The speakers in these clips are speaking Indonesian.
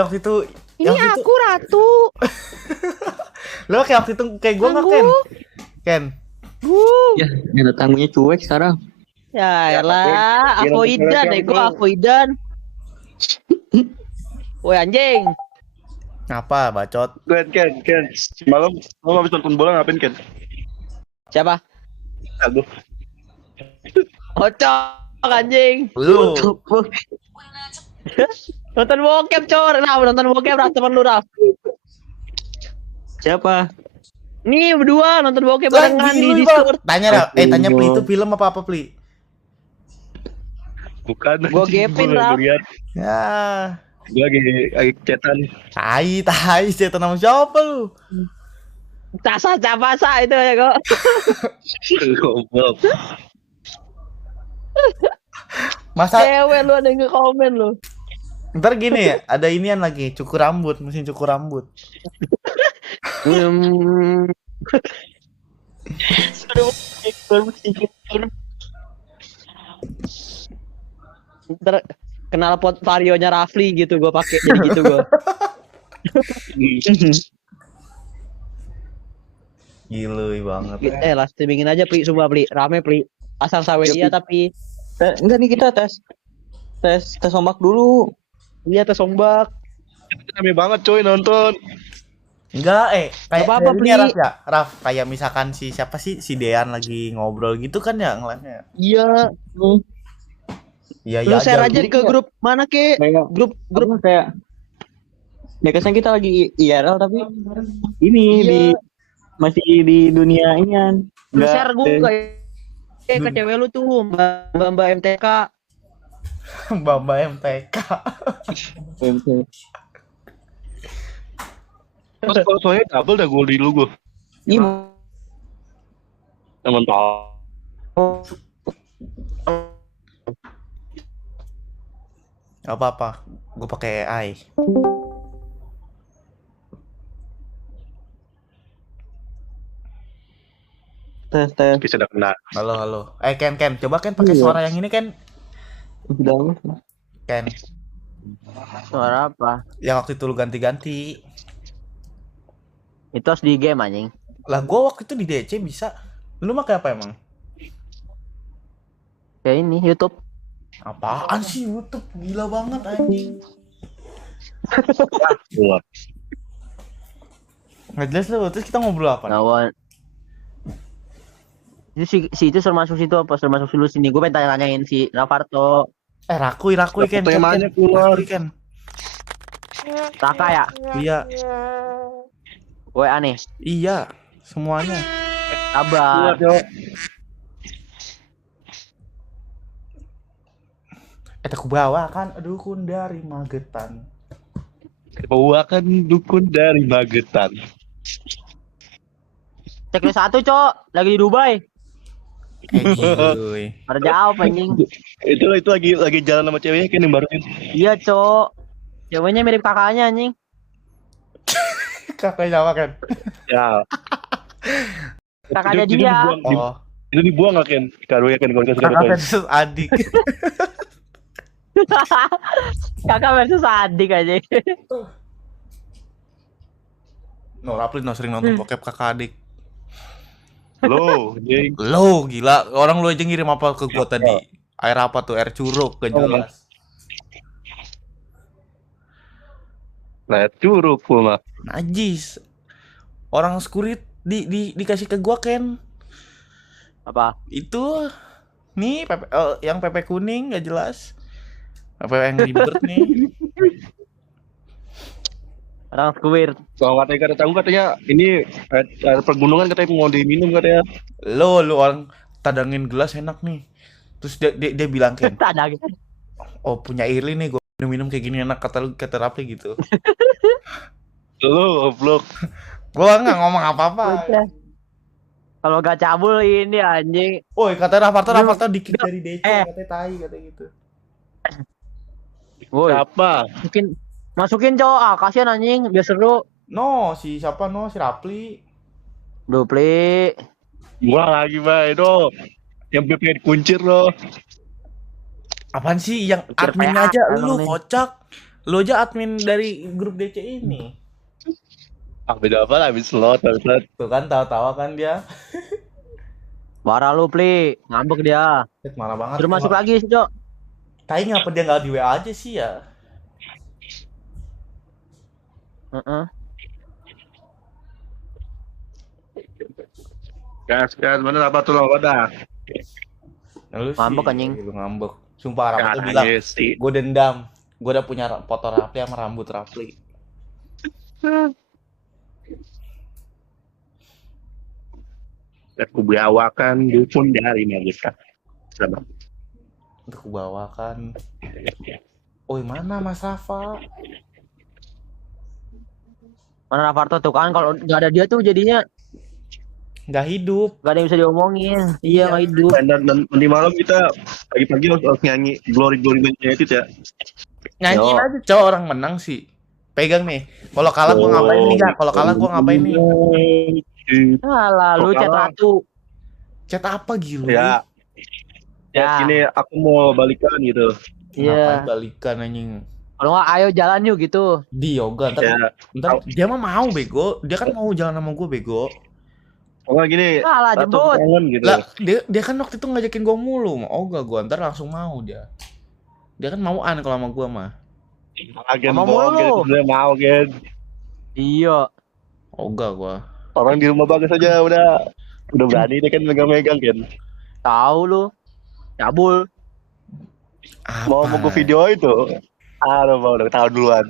waktu itu. Ini aku itu... Ratu. Lo kayak waktu itu kayak gue nggak Ken? Ya, ada tamunya cuek sekarang. Ya elah, avoidan, ego avoidan. Woi anjing. Ngapa, bacot? Ken. Malam lo habis nonton bola ngapain, Ken? Siapa? Aku. Ocok anjing. Lu. Nonton bokep, cor. Nah, nonton bokep Raf, temen lu, Raf. Siapa? Nih berdua nonton bokep barengan di Discord. Tanya Pli itu film apa Pli? Bukan. Gua gepin, Raf. Ya. Gue lagi chatan. Tai, cetan sama siapa lu? Casa itu ya kok. Goblok. Masa Cewek lu ada yang nge-komen lu. ntar gini ya, ada inian lagi, mesin cukur rambut. Ntar kenal pot varionya Rafli gitu gue pakai jadi gitu gue. Gila banget. Lah streamingin aja Pli, semua Pli, rame Pli. Asal sawe dia tapi Enggak nih kita tes ombak dulu. dia tes ombak. Rame banget coy nonton. Enggak, kayak apa-apa, ini ya, Pli. Raf, kayak misalkan siapa sih si Dean lagi ngobrol gitu kan ya ngeliatnya. Iya. Iya, Lu share aja Jadi ke kayak- grup mana ke? Kayak Grup apa kayak ya kesan kita lagi IRL tapi ini Iya. masih di dunia inian. Lu share gue ke cewek lu tuh Mbak MTK. Mbak MTK. Soalnya double dah gol di lu gue. Ini Temen tau. Gak apa-apa, gue pakai AI. tes Bisa udah kena. Halo. Ken, coba Ken pakai suara yang ini Ken. udah Ken, Suara apa? yang waktu itu lu ganti-ganti. Itu harus di game anjing. Lah gue waktu itu di DC bisa. Lu pakai apa emang? Kayak ini YouTube. Apaan sih YouTube? Gila banget anjing. Gua. Nggak jelas lu, terus kita ngobrol apa? Lawan. Itu si itu suruh masuk situ apa suruh masuk dulu sini. Gue pengen tanya-tanyain si Ravarto. Rakui Ken. Temanya keluar. Rakui, Ken. Raka ya? Iya, Gue aneh. iya, semuanya. Sabar. Aku bawa kan dukun dari Magetan. Bawakan dukun dari Magetan. Checklist 1, Cok. Lagi di Dubai. Gila. Pada jauh anjing. Itu lagi jalan sama ceweknya kan yang baru kan. Iya, Cok. Ceweknya mirip kakaknya anjing. Kakaknya apa kan? Ya. Kakaknya Itu dia. dibuang, Oh, itu dibuang gak Ken? Karunya kan kalau kakak versus adik. Kakak versus adik aja. No, Rapli sering nonton bokep kakak adik. Lo, jeng. Lo gila, orang lu aja ngirim apa ke gua tadi? Air apa tuh? Air curug, gak jelas. Nah, curug gua mah. Najis. Orang skurit dikasih ke gua Ken. Apa? Itu nih yang pepe kuning gak jelas. Pepe yang ribet nih. Orang squid. Kalau kata tahu katanya ini air pergunungan katanya mau diminum katanya. Lo orang tadangin gelas enak nih. Terus dia bilang Ken, Tak ada. oh punya Irli nih, gue minum kayak gini enak kata Rapli gitu. Lo vlog. Gua nggak ngomong apa-apa. Kalau gak cabul ini anjing. Woi, kata Ravarto dikit dari DC, katanya tai, kata gitu. Woi, Siapa? masukin cowok. Ah, kasihan anjing, biar seru. No, si Rapli. Dupli. Gua lagi bae do. Yang pengen kuncir lo. Apaan sih yang Pikir admin PA, aja emang lu nih. kocak. Lu aja admin dari grup DC ini. Beda apa lah, habis slot. Tuh kan tawa-tawa kan dia. Marah lu, Pli. Ngambek dia. Marah banget. Suruh masuk lagi sih, Cok. Tai ngapa dia nggak di WA aja sih ya? Heeh. Gas, mana apa tuh lo pada? Lu Ngambek, sih, anjing. Lu ngambek. Sumpah Rafli tuh Kan bilang, sih. gue dendam. Gue udah punya foto Rafli sama rambut Rafli. Aku bawakan dukun dari Malaysia. Sama. Untuk bawakan. Oi, mana Mas Rafa? Mana Rafarto tuh kan kalau nggak ada dia tuh jadinya Nggak hidup. nggak ada yang bisa diomongin. Iya, nggak hidup. Dan nanti malam kita pagi-pagi harus nyanyi Glory Man United ya. Nyanyiin Yo. aja, cowok orang menang sih. Pegang nih. Kalau kalah gua ngapain nih, Kak? Kalau kalah gua ngapain nih? Alah, lu Kok chat kalah? ratu. Chat apa gitu? Ya. Ya, Ya. ini aku mau balikan gitu. Ngapain Iya. balikan anjing? Kalau nggak ayo jalan yuk gitu. Di yoga ntar, Ya. ntar dia mah mau bego. Dia kan mau jalan sama gua bego. Oh gini. Alah, Ratu jemput. kangen gitu. Lah, dia kan waktu itu ngajakin gua mulu. Mau ogah gua ntar langsung mau dia. Dia kan mauan kalau sama gua mah. Agen Ngomong bohong mulu. gitu, dia mau gen. Iya. Ogah gua. Orang di rumah bagus aja udah berani dia kan megang-megang kan. Tahu lu. Cabul. Mau Apa? ke video itu. Aduh, mau udah tahu duluan.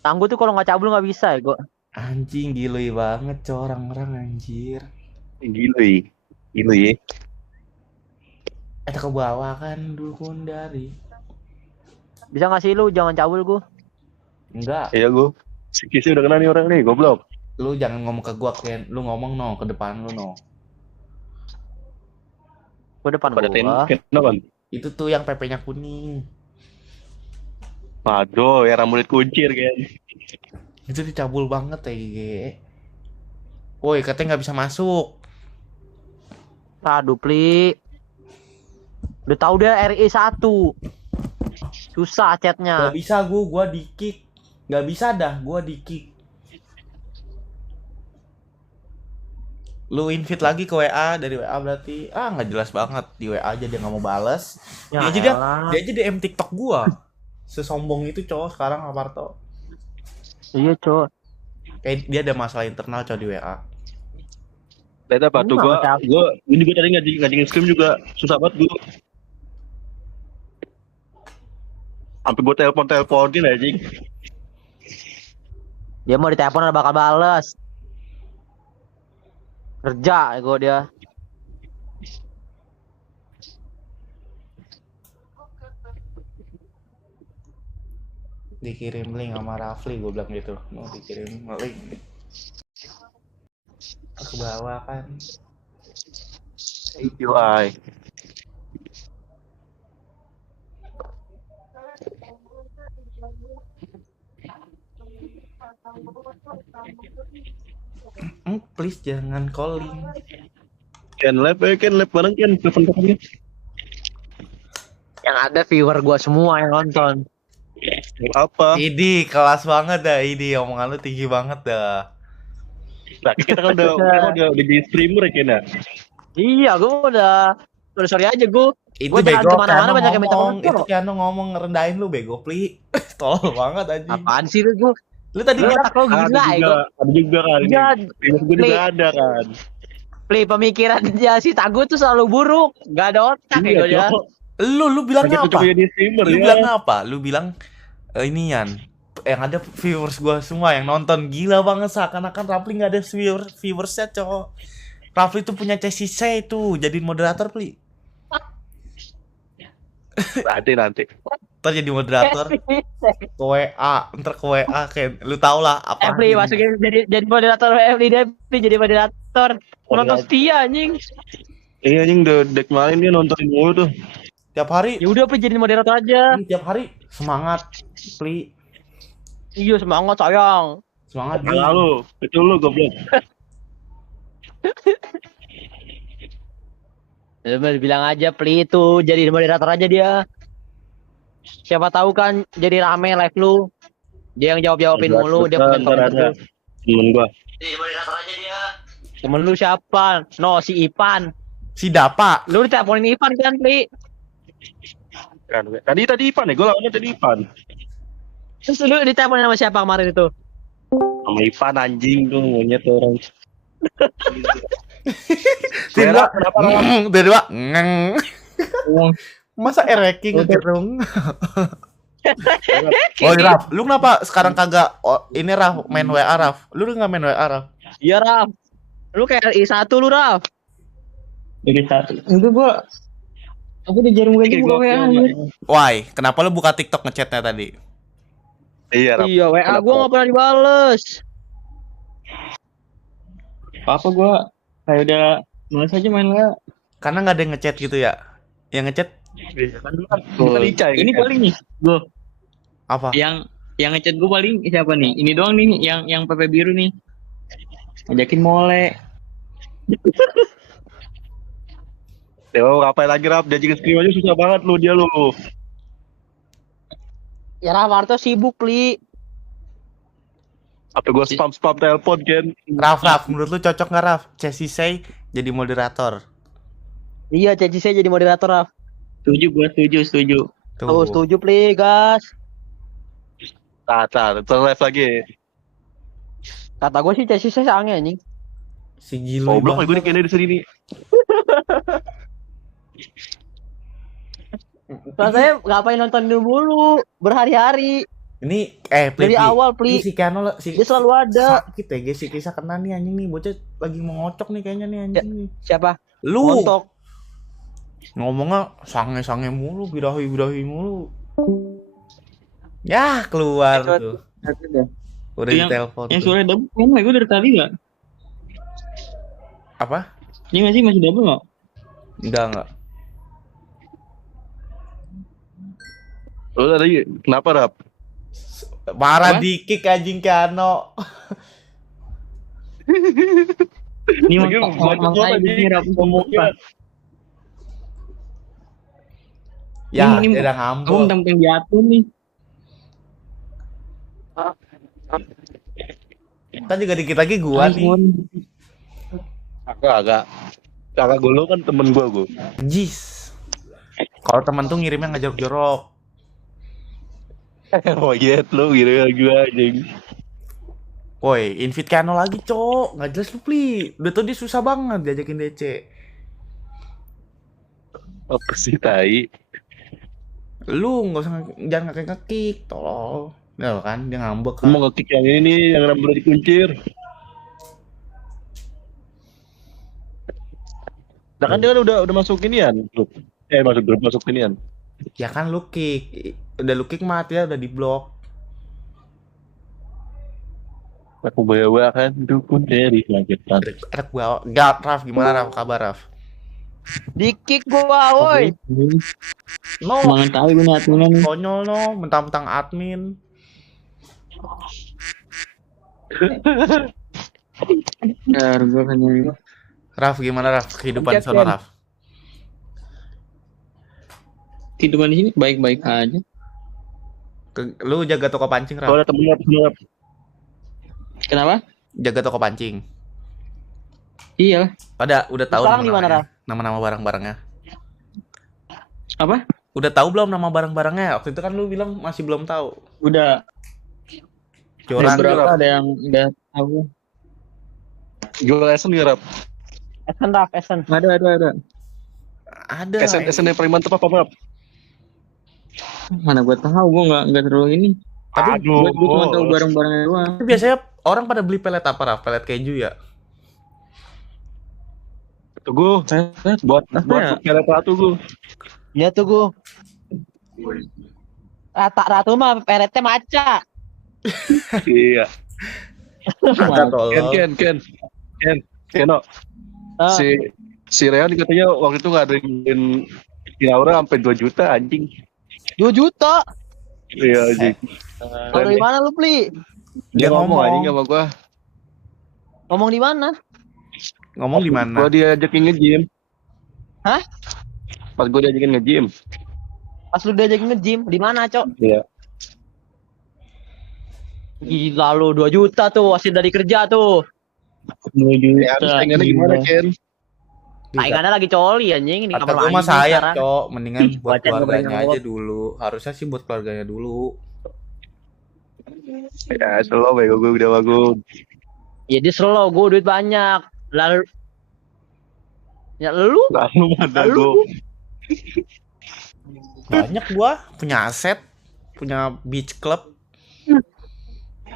Tangguh tuh kalau nggak cabul nggak bisa ya gua. Anjing gilui banget cowok orang-orang anjir. Gila ya. Kita ke bawah kan dukun dari. Bisa nggak sih lu jangan cabul gua. Enggak, Iya gua. Si Kisi udah kena nih orang nih, goblok. lu jangan ngomong ke gua Ken. Lu ngomong no ke depan lu no. Gua depan Pada gua. kenapa? Itu tuh yang PP-nya kuning. Waduh, ya rambut kuncir kan. Itu dicabul banget ya. Woi, katanya nggak bisa masuk. Aduh, Pli. Udah tahu dia RI 1. Susah chatnya. Gak bisa gua di kick. Gak bisa dah, gua di kick. Lu invite lagi ke WA, dari WA berarti nggak jelas banget. Di WA aja dia nggak mau bales. Ya dia elah. aja DM TikTok gua. Sesombong itu cowok sekarang Aparto. Iya, Cok. Kayak dia ada masalah internal cowok di WA. Lihat apa tuh gua ini juga tadi ngajin stream juga susah banget gua. Sampai gua teleponin anjing. Dia mau ditelepon udah bakal bales. Kerja gua dia. Dikirim link sama Rafli, gue bilang gitu. Mau dikirim link. Ke bawah kan. UI. Please jangan calling. Ken live bareng Ken telepon-teleponnya. Yang ada viewer gua semua yang nonton. Apa? Idi kelas banget dah, Idi omongan lu tinggi banget dah. Nah, kita kan udah di streamer ya Ken ya. Iya, gua udah sorry aja gua. Itu Gua jalan bego kemana-mana Keanu banyak yang minta ngomong. motor. Itu Keanu ngomong ngerendahin lu bego, Pli. Tolol banget anjing. Apaan sih lu gua? Lu tadi Lu bilang otak lu gila ya gua. Ada juga kan. Iya, Streamer gue juga ada kan. Pli pemikiran dia si Tagu tuh selalu buruk. Gak ada otak ya gua dia. Cok. lu bilang Kita apa? coba jadi streamer Lu ya. bilang apa? Lu bilang inian yang ada viewers gua semua yang nonton gila banget seakan-akan Rafli nggak ada viewersnya cowok. Rafli tuh punya chassis C itu jadiin moderator Pli. Nanti. Ntar jadi moderator ke WA, ntar ke WA kayak lu tau lah apa. Pli masukin jadi moderator Pli dia Pli jadi moderator. Penonton setia anjing. Iya anjing dek kemarin dia nontonin mulu tuh. Tiap hari, Ya udah Pli jadi moderator aja. tiap hari semangat Pli, Iya semangat sayang. semangat Bi. Lalu, itu lu goblok. Ya, bilang aja Pli itu jadi moderator aja dia. Siapa tahu kan jadi rame live lu. Dia yang jawabin mulu, dia komen Ntar ada terus. temen gua. Temen lu siapa? No, si Ipan. Si Dapa. Lu diteleponin Ipan kan, Pli? Kan, tadi Ipan ya, gua lawannya tadi Ipan. Terus lu diteleponin sama siapa kemarin itu? Sama Ipan anjing tuh monyet orang. Tiba Kenapa? tiba ngeng. Masa ereking ngegerung? Oh, Raf, lu kenapa sekarang kagak ini Raf main WA Raf? Lu udah nggak main WA Raf? Iya, Raf. Lu kayak RI1 lu, Raf. Jadi satu. Itu gua aku di jarum aja buka WA anjir. Why? Kenapa lu buka TikTok ngechatnya tadi? Iya, Rap. Iya, WA gua nggak pernah dibales. Apa gua kayak udah males aja main WA. Karena nggak ada yang ngechat gitu ya? Yang ngechat Bukan Ica ya. Ini paling nih, gua apa? yang ngechat gua paling siapa nih? Ini doang nih yang PP biru nih. Ajakin mole. Dewa ngapain lagi Rap? Dia juga scream aja susah banget lu dia lu. Ya, Raf, Warto sibuk, Pli. Apa gua spam telepon kan? Raf, menurut lu cocok nggak Raf? Chelsea Say jadi moderator. Iya, Cici saya jadi moderator, Raf. Setuju gua, setuju. Tuh, setuju, Pli, gas. Live lagi. Kata gue sih Cici saya sange anjing. Si Gilu. Goblok gue kayaknya di sini nih. Rasanya ngapain nonton dulu berhari-hari. Ini Dari awal, Pli. Ini si Keanu Dia selalu ada. sakit ya, guys. Si kisah kena nih anjing nih, bocah lagi mau ngocok nih kayaknya nih anjing nih. Siapa? Lu Montok. ngomongnya sange-sange mulu, birahi-birahi mulu. Ya, keluar tuh. Udah Yang- ditelepon. Yang tuh. suara double kan gue dari tadi enggak? Apa? Ini masih double enggak? Enggak. Lu tadi kenapa Rap? Marah Apa? di kick anjing Keanu. Ini Lagi bacot banget anjing. Ngomongnya. Ya, Ini- dia udah Aku ngambek. mentang-mentang jatuh nih. Kan juga dikit lagi gua nih. Kakak gue kan temen gue. Jis. Kalau teman tuh ngirimnya ngejorok-jorok. Oh iya, lu gila anjing. Woi, invite Keanu lagi, Cok. Nggak jelas lu, Pli. Udah tau dia susah banget diajakin DC. Apa sih tai? Lu nggak usah jangan ngekik, tolol. Ya kan, dia ngambek kan. Mau nge-kick yang ini yang rambutnya dikuncir. Nah kan dia kan udah masuk inian grup. Masuk inian. Ya kan lu kick. Udah lu kick mati ya udah di blok. Aku bawa kan dukun dari lanjutan. Enak gua. Gak, Raf, gimana Raf? Kabar Raf? Di kick gua, woi. No, Semangat tahu gue nih adminnya nih. konyol no, mentang-mentang admin. Bentar, gue kan nyari. Raf, gimana Raf? Kehidupan di Cek, sono Ken. Raf. Kehidupan di sini baik-baik aja. Lu jaga toko pancing Raf. Kalau ada temennya semua Kenapa? Jaga toko pancing. Iya. Udah tahu Sekarang di mana, nama-namanya? Nama-nama barang-barangnya. Apa? Udah tahu belum nama barang-barangnya? Waktu itu kan lu bilang masih belum tahu. Udah. Joran. Beberapa ada yang udah tahu. jual Esen nggak Rap? Esen, Raf, Esen. Ada. Ada. Esen yang paling mantep apa Rap? Mana gue tahu, gue nggak terlalu ini. Tapi Gue cuma tahu barang-barangnya doang. Tapi biasanya orang pada beli pelet apa Raf? Pelet keju ya? Tunggu, buat ya? pelet ratu gue. Iya tuh gua. Ratu mah peretnya maca. Iya. Ada tolong. Keno. Ah. Si Rehan katanya waktu itu ngadain Aura sampai 2 juta anjing. 2 juta. Iya anjing. Kalau di mana lu, Pli? Dia ngomong. anjing sama gua. Ngomong di mana? Ngomong di mana? Gua diajakin nge-gym. Hah? Pas gua diajakin nge-gym. Pas lu diajakin nge-gym, di mana, Cok? Iya. Gila lu 2 juta tuh, hasil dari kerja tuh. 2 Ya, harus juta. saingannya gimana, Ken? Saingannya lagi coli anjing di Kata kamar gue mah mandi sayang, sekarang. Cok. Mendingan buat Bacaan keluarganya kepengen aja dulu. Harusnya sih buat keluarganya dulu. Ya, selalu bego gue udah bagus. Ya dia slow, gue duit banyak. Lalu ya lu Lalu mana Lalu? gue? Banyak gua punya aset, punya beach club.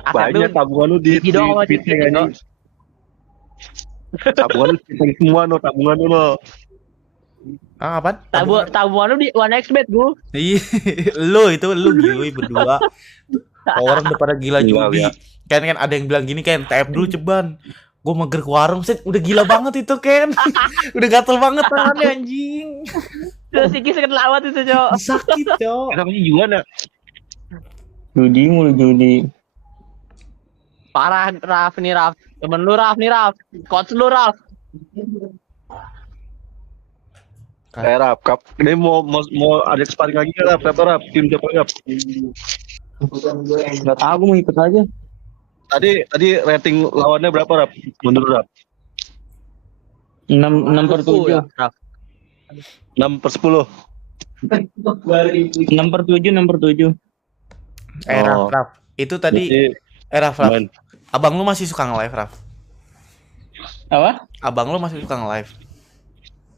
aset Banyak lu tabungan lu di Gigi doang sama fitnya cicit, kan. Tabungan lu fitnya semua no, tabungan lu no. Ah, apaan? tabungan lu di 1xbet gue. Iya, lu gilui berdua. Orang udah pada gila Gila, judi. ya. Kan ada yang bilang gini kan, TF dulu ceban. Gue mager ke warung, set udah gila banget itu Ken. Udah gatel banget tangannya anjing. Terus sikis kena lawat itu, Cok. Sakit, Cok. Kenapa sih juga nak? Judi mulu judi. Parah Raf nih Raf. Temen lu Raf nih Raf. Coach lu Raf. Rap, kap. Ini mau ada sparring lagi kan Rap? Siapa Rap? Tim siapa Rap? Enggak tahu, gue mau ikut aja. Tadi rating lawannya berapa Rap? Menurut Rap? 6/7. Ya, Raf. 6/10. 6/7. Oh. Raf. Itu tadi Jadi, Raf. main. Abang lu masih suka nge-live, Raf? Apa? Abang lu masih suka nge-live?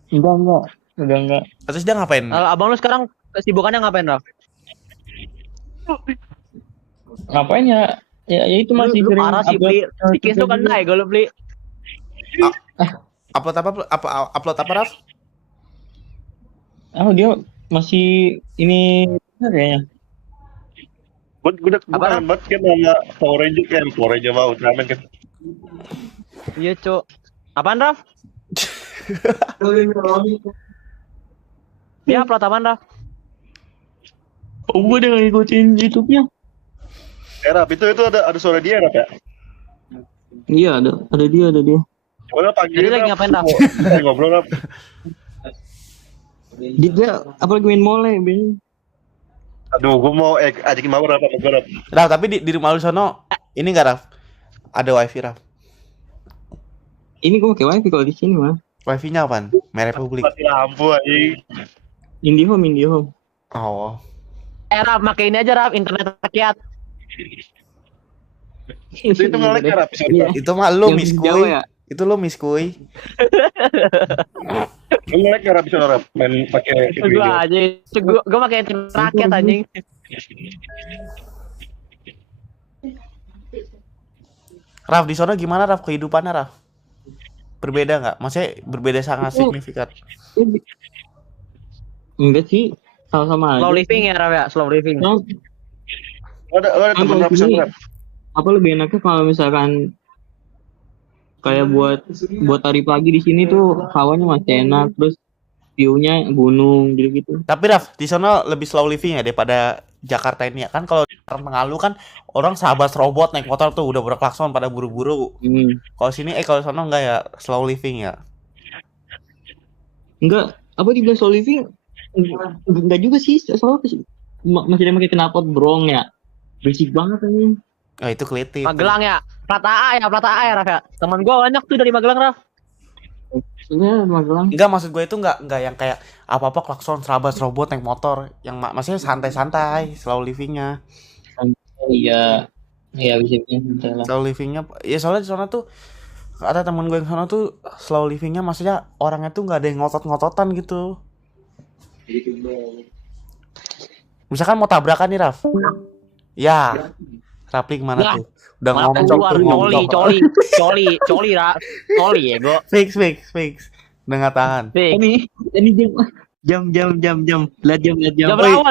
Enggak. Udah enggak. Terus dia ngapain? Abang lu sekarang kesibukannya ngapain, Raf? Ngapain ya? Ya itu masih Lu sering parah sih upload- beli. Sikis tuh kan naik kalau beli. Upload apa, Raf? Oh, dia masih ini kayaknya. Gue udah Apa, Rap? kangen banget kan sama Power Ranger kan. Power Ranger mau Ultraman kan. Iya, Cok. Apaan, Raf? Dia upload apaan, Raf? Oh, gue udah ngikutin YouTube-nya. Rap, itu ada suara dia Rap ya? Iya, ada dia. Coba panggilin Jadi lagi Rap. ngapain, Raf? Ngobrol Rap. Dia apa lagi main mole, Ben? Aduh, gue mau ajakin mawar Rap sama gue Rap. Raf, tapi di rumah lu sono ini enggak, Raf? Ada wifi, Raf? Ini gue pakai wifi kalau di sini mah. Wifi-nya apaan? Merek Publik. Mati lampu aja. IndiHome. Oh. Raf, pakai ini aja, Raf. Internet rakyat. Itu nge-lag ya Rap. Iya. Itu mah lu Yang Miss Jawa Kuy. ya? Itu lu Miss Kuy. Lu nge-lag ya Rap bisa Rap. Main pakai video. Gua aja. Gua pakai internet rakyat anjing. Raf, di sono gimana, Raf, kehidupannya, Raf? Berbeda nggak? Maksudnya berbeda sangat signifikan. Enggak sih, sama-sama aja. Slow living ya, Raf ya. Slow living. Nah, Lo ada temen Kalau Rap bisa sini, Rap. apa lebih enaknya kalau misalkan kayak buat hari pagi di sini tuh hawanya masih enak, terus view-nya gunung gitu. Tapi Raf, di sono lebih slow living ya daripada Jakarta ini ya. Kan kalau Jakarta Mengalu kan orang sahabat robot naik motor tuh udah berklakson pada buru-buru. Kalau sini kalau sono enggak ya, slow living ya. Enggak, apa dibilang slow living? Enggak juga sih, soalnya masih ada pakai knalpot brong ya. Berisik banget ini. Oh, itu kelitih. Magelang ya. Plat AA ya, Raf ya. Temen gua banyak tuh dari Magelang, Raf. Iya, Magelang. Enggak, maksud gue itu enggak yang kayak apa-apa klakson serabas robot naik motor, yang maksudnya santai-santai, slow livingnya. Iya, bisa lah. Slow livingnya, ya soalnya di sana tuh ada temen gue yang sana tuh slow livingnya, maksudnya orangnya tuh nggak ada yang ngotot-ngototan gitu. Misalkan mau tabrakan nih, Raf. Ya, Rapli kemana Ya. tuh? Udah Malah ngomong keluar tuh, coli, Raf. Coli ya, gua. Fix. Udah nggak tahan. Fix. Ini jam. Lihat jam.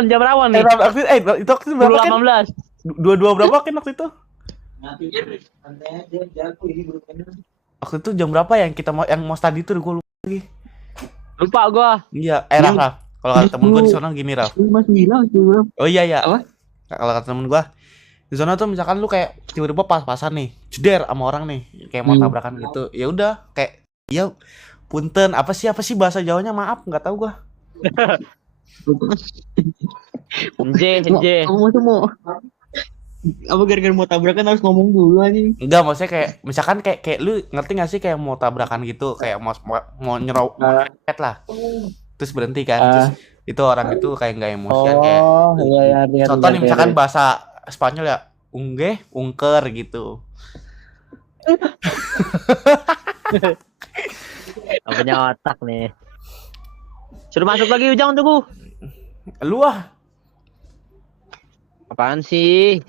Jam rawan nih. Itu waktu itu berapa kan? 18. Dua berapa kan waktu itu? Waktu itu jam berapa yang kita mau tadi tuh gue lupa lagi. Lupa gua. Iya, Raf. Kalau kata temen gue di sana gini, Raf. Mas bilang sih, Oh iya. Apa? Kalau kata temen gue di sana tuh misalkan lu kayak tiba-tiba pas-pasan nih, jeder sama orang nih, kayak mau tabrakan gitu. Ya udah, kayak ya punten apa sih bahasa Jawanya, maaf nggak tahu gua. Enje. Kamu masa mau apa gara-gara mau tabrakan harus ngomong dulu anjing. Enggak, maksudnya kayak misalkan kayak lu ngerti gak sih kayak mau tabrakan gitu, kayak mau nyerau lah. Terus berhenti kan. Terus itu orang itu kayak nggak emosian kayak. Iya. Contoh nih misalkan bahasa Spanyol ya, ungker gitu. Gak punya otak nih. Suruh masuk lagi Ujang tuh. Lu Apaan sih?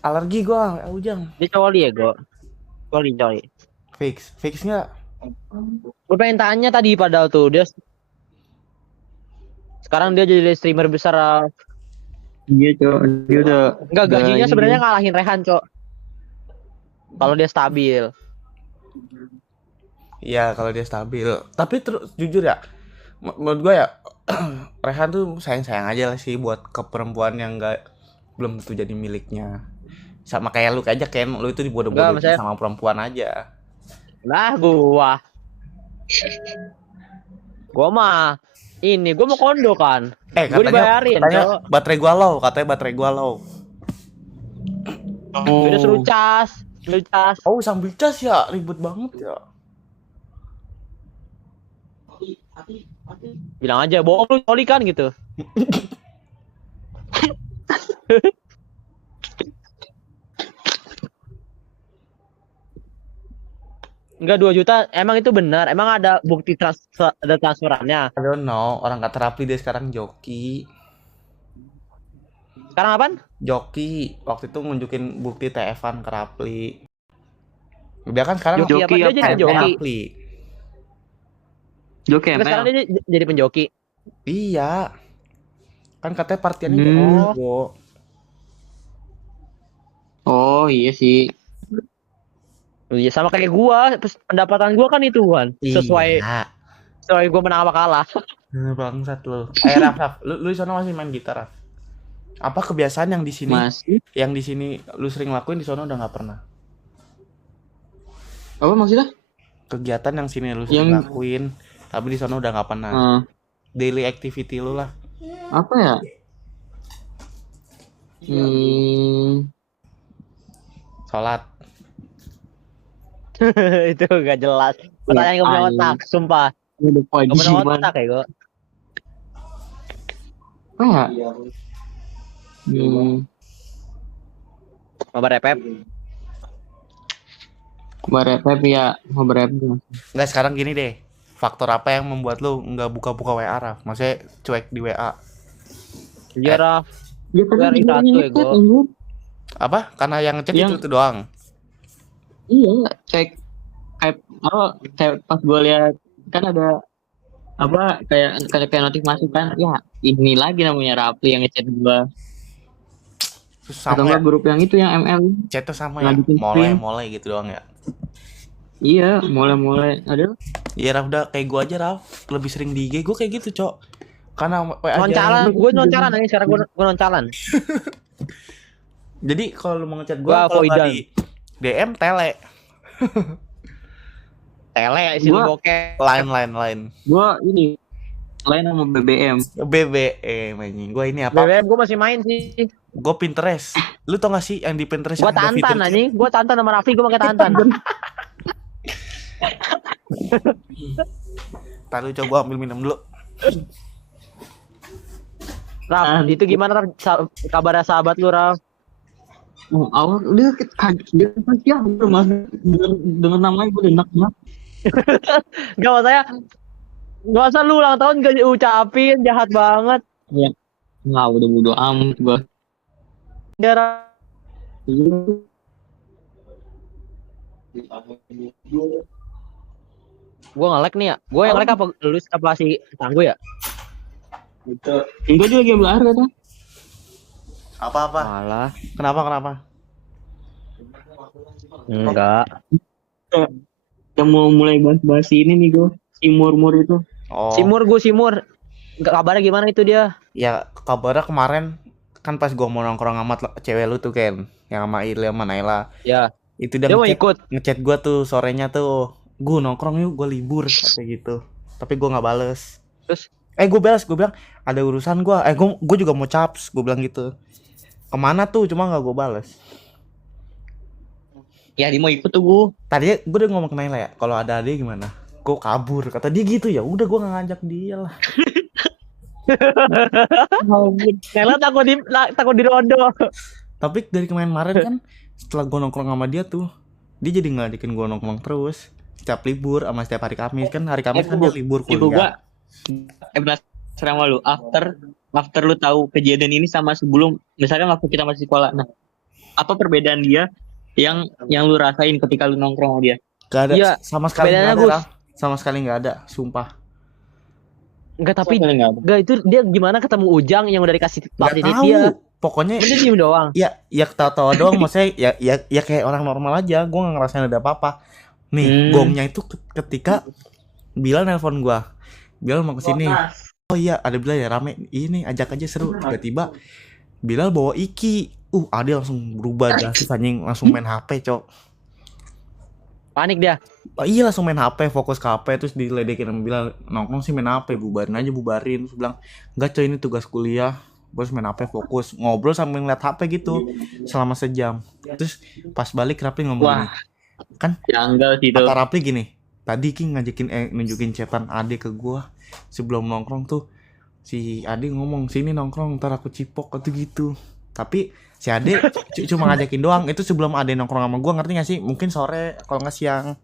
alergi gua, Ujang. Dia coli ya, Go. Coli. Fix nggak? Gue pengen tanya tadi padahal tuh dia sekarang dia jadi streamer besar. Iya, Cok. Dia udah Enggak, gajinya ini sebenarnya dia. ngalahin Rehan, Cok. Kalau dia stabil. Iya, kalau dia stabil. Tapi terus jujur ya, menurut gua ya Rehan tuh sayang aja lah sih buat ke perempuan yang belum tentu jadi miliknya. Sama kayak lu aja Ken, lu itu dibodoh-bodohin Enggak, maksudnya- sama perempuan aja. Lah gua mah ini gua mau kondo kan. Gua dibayarin, katanya Cok. baterai gua low. Udah suruh cas. Oh, sambil cas ya, ribet banget ya. Bilang aja bohong lu coli kan gitu. Enggak 2 juta, emang itu benar? Emang ada bukti ada transferannya? I don't know, orang kata Rapli dia sekarang joki. Sekarang apaan? Joki, waktu itu nunjukin bukti TF-an ke Rapli. Dia kan sekarang Joki apa? Dia jadi penjoki. Rapli. Joki Terus sekarang ML. dia jadi penjoki. Iya. Kan katanya partiannya Hmm. Oh, iya sih. Iya sama kayak gua, pendapatan gua kan itu kan sesuai Iya. gua menang apa kalah. Bangsat lu. Raf, lu di sana masih main gitar, Raf? Apa kebiasaan yang di sini Masih. lu sering lakuin di sana udah nggak pernah? Apa maksudnya? Kegiatan yang sini lu sering Yang- lakuin, tapi di sana udah nggak pernah. Daily activity lu lah. Apa ya? Sholat. Itu gak jelas. Pertanyaan gak punya otak, sumpah. Udah Gak punya pagi otak ya gua. apa ya? Kabar Pep. Barepep ya, barepep. Nggak, sekarang gini deh. Faktor apa yang membuat lu nggak buka-buka WA, Raf? Maksudnya cuek di WA. Iya, Raf. Ya Gua hari kan satu ya, gua. Apa? Karena yang ngechat Yang- itu doang. Iya, kayak pas gue lihat kan ada apa kayak notif masuk kan, ya ini lagi namanya Rapli yang ngechat gue. Terus Atau sama ya, enggak grup yang itu yang ML. chatnya sama ya. Lagi bikin screen. Mulai gitu doang ya. Iya, mulai ada. Iya, Raf, udah kayak gua aja, Raf. Lebih sering di IG gua kayak gitu, Cok. Karena WA Noncalan, jarang. gue noncalan aja sekarang gue noncalan. Jadi kalau lu mau ngechat Gua gua, kalau nggak avoidan. di DM tele, Tele sih Gua- bokeh. lain. Gue ini lain sama BBM. BBM anjing. Gua ini apa? BBM gue masih main sih. Gua Pinterest. Lu tau gak sih yang di Pinterest Gue yang ada Tantan fitur chat? anjing. Gue Tantan sama Raffi gue pakai Tantan. Ntar lu coba ambil minum dulu. Raf, itu gimana Raf? Kabarnya sahabat lu Raf? Oh, awal dia kaget dia pasti udah masuk dengan namanya gue udah enak banget. Gak maksudnya. Gak usah lu ulang tahun gak diucapin, jahat banget. Nggak udah bodo amat gue. Ya, Raf. Gue nge-lag nih ya. Gue yang nge-lag apa lu apa si tangguh ya? Enggak juga game lar kata. Apa-apa? Malah. Kenapa? Enggak. Kita mau mulai bahas ini nih gue. Si Murmur itu. Oh. Simur. Enggak kabarnya gimana itu dia? Ya kabarnya kemarin kan pas gua mau nongkrong sama cewek lu tuh Ken, yang sama Ilya sama Naila. Ya. Itu dia Dia mau ikut. ngechat gua tuh sorenya tuh. Gua nongkrong yuk, gua libur kayak gitu. Tapi gua nggak bales. Terus? gue balas, gue bilang ada urusan gue, gue juga mau caps, gue bilang gitu. Kemana tuh, cuma nggak gue balas. Ya dia mau ikut tuh gue. Tadi gue udah ngomong ke Naila ya, kalau ada dia gimana? Gue kabur, kata dia gitu. Ya udah gue nggak ngajak dia lah. Nela takut di rondo. Tapi dari kemarin kan setelah gue nongkrong sama dia tuh, dia jadi ngeladekin gue nongkrong terus setiap libur sama setiap hari Kamis. Kan hari Kamis kan dia libur kuliah. Penasaran sama lu, after lu tahu kejadian ini sama sebelum, misalnya waktu kita masih sekolah, nah apa perbedaan dia yang lu rasain ketika lu nongkrong sama dia? Gak ada, Iya, sama sekali bedanya, nggak ada, Gus. Raf. Sama sekali nggak ada, sumpah. Enggak, tapi Nggak ada. enggak, itu dia gimana ketemu Ujang yang udah dikasih Nggak titip tahu. dia. Pokoknya Dia diem doang. ya tahu-tahu doang. Maksudnya ya kayak orang normal aja. Gue nggak ngerasain ada apa-apa. Nih gongnya itu ketika Bilal nelpon gue. Bilal mau kesini. Oh iya, ada Bilal ya, rame. Ini ajak aja seru. Tiba-tiba Bilal bawa Iki. Ade langsung berubah drastis anjing, langsung main HP, Cok. Panik dia. Oh, iya langsung main HP, fokus ke HP, terus diledekin sama Bilal, nongkrong sih main HP, bubarin. Terus bilang, enggak coy, ini tugas kuliah. Terus main HP fokus, ngobrol sambil ngeliat HP gitu selama sejam. Terus pas balik Rapli ngomong gini, kan Janggal sih itu. kata Rapli gini, tadi Ki ngajakin nunjukin chatan Ade ke gua sebelum nongkrong tuh. Si Ade ngomong, sini nongkrong ntar aku cipok atau gitu. Tapi si Ade cuma ngajakin doang. Itu sebelum Ade nongkrong sama gua, ngerti gak sih? Mungkin sore kalau nggak siang.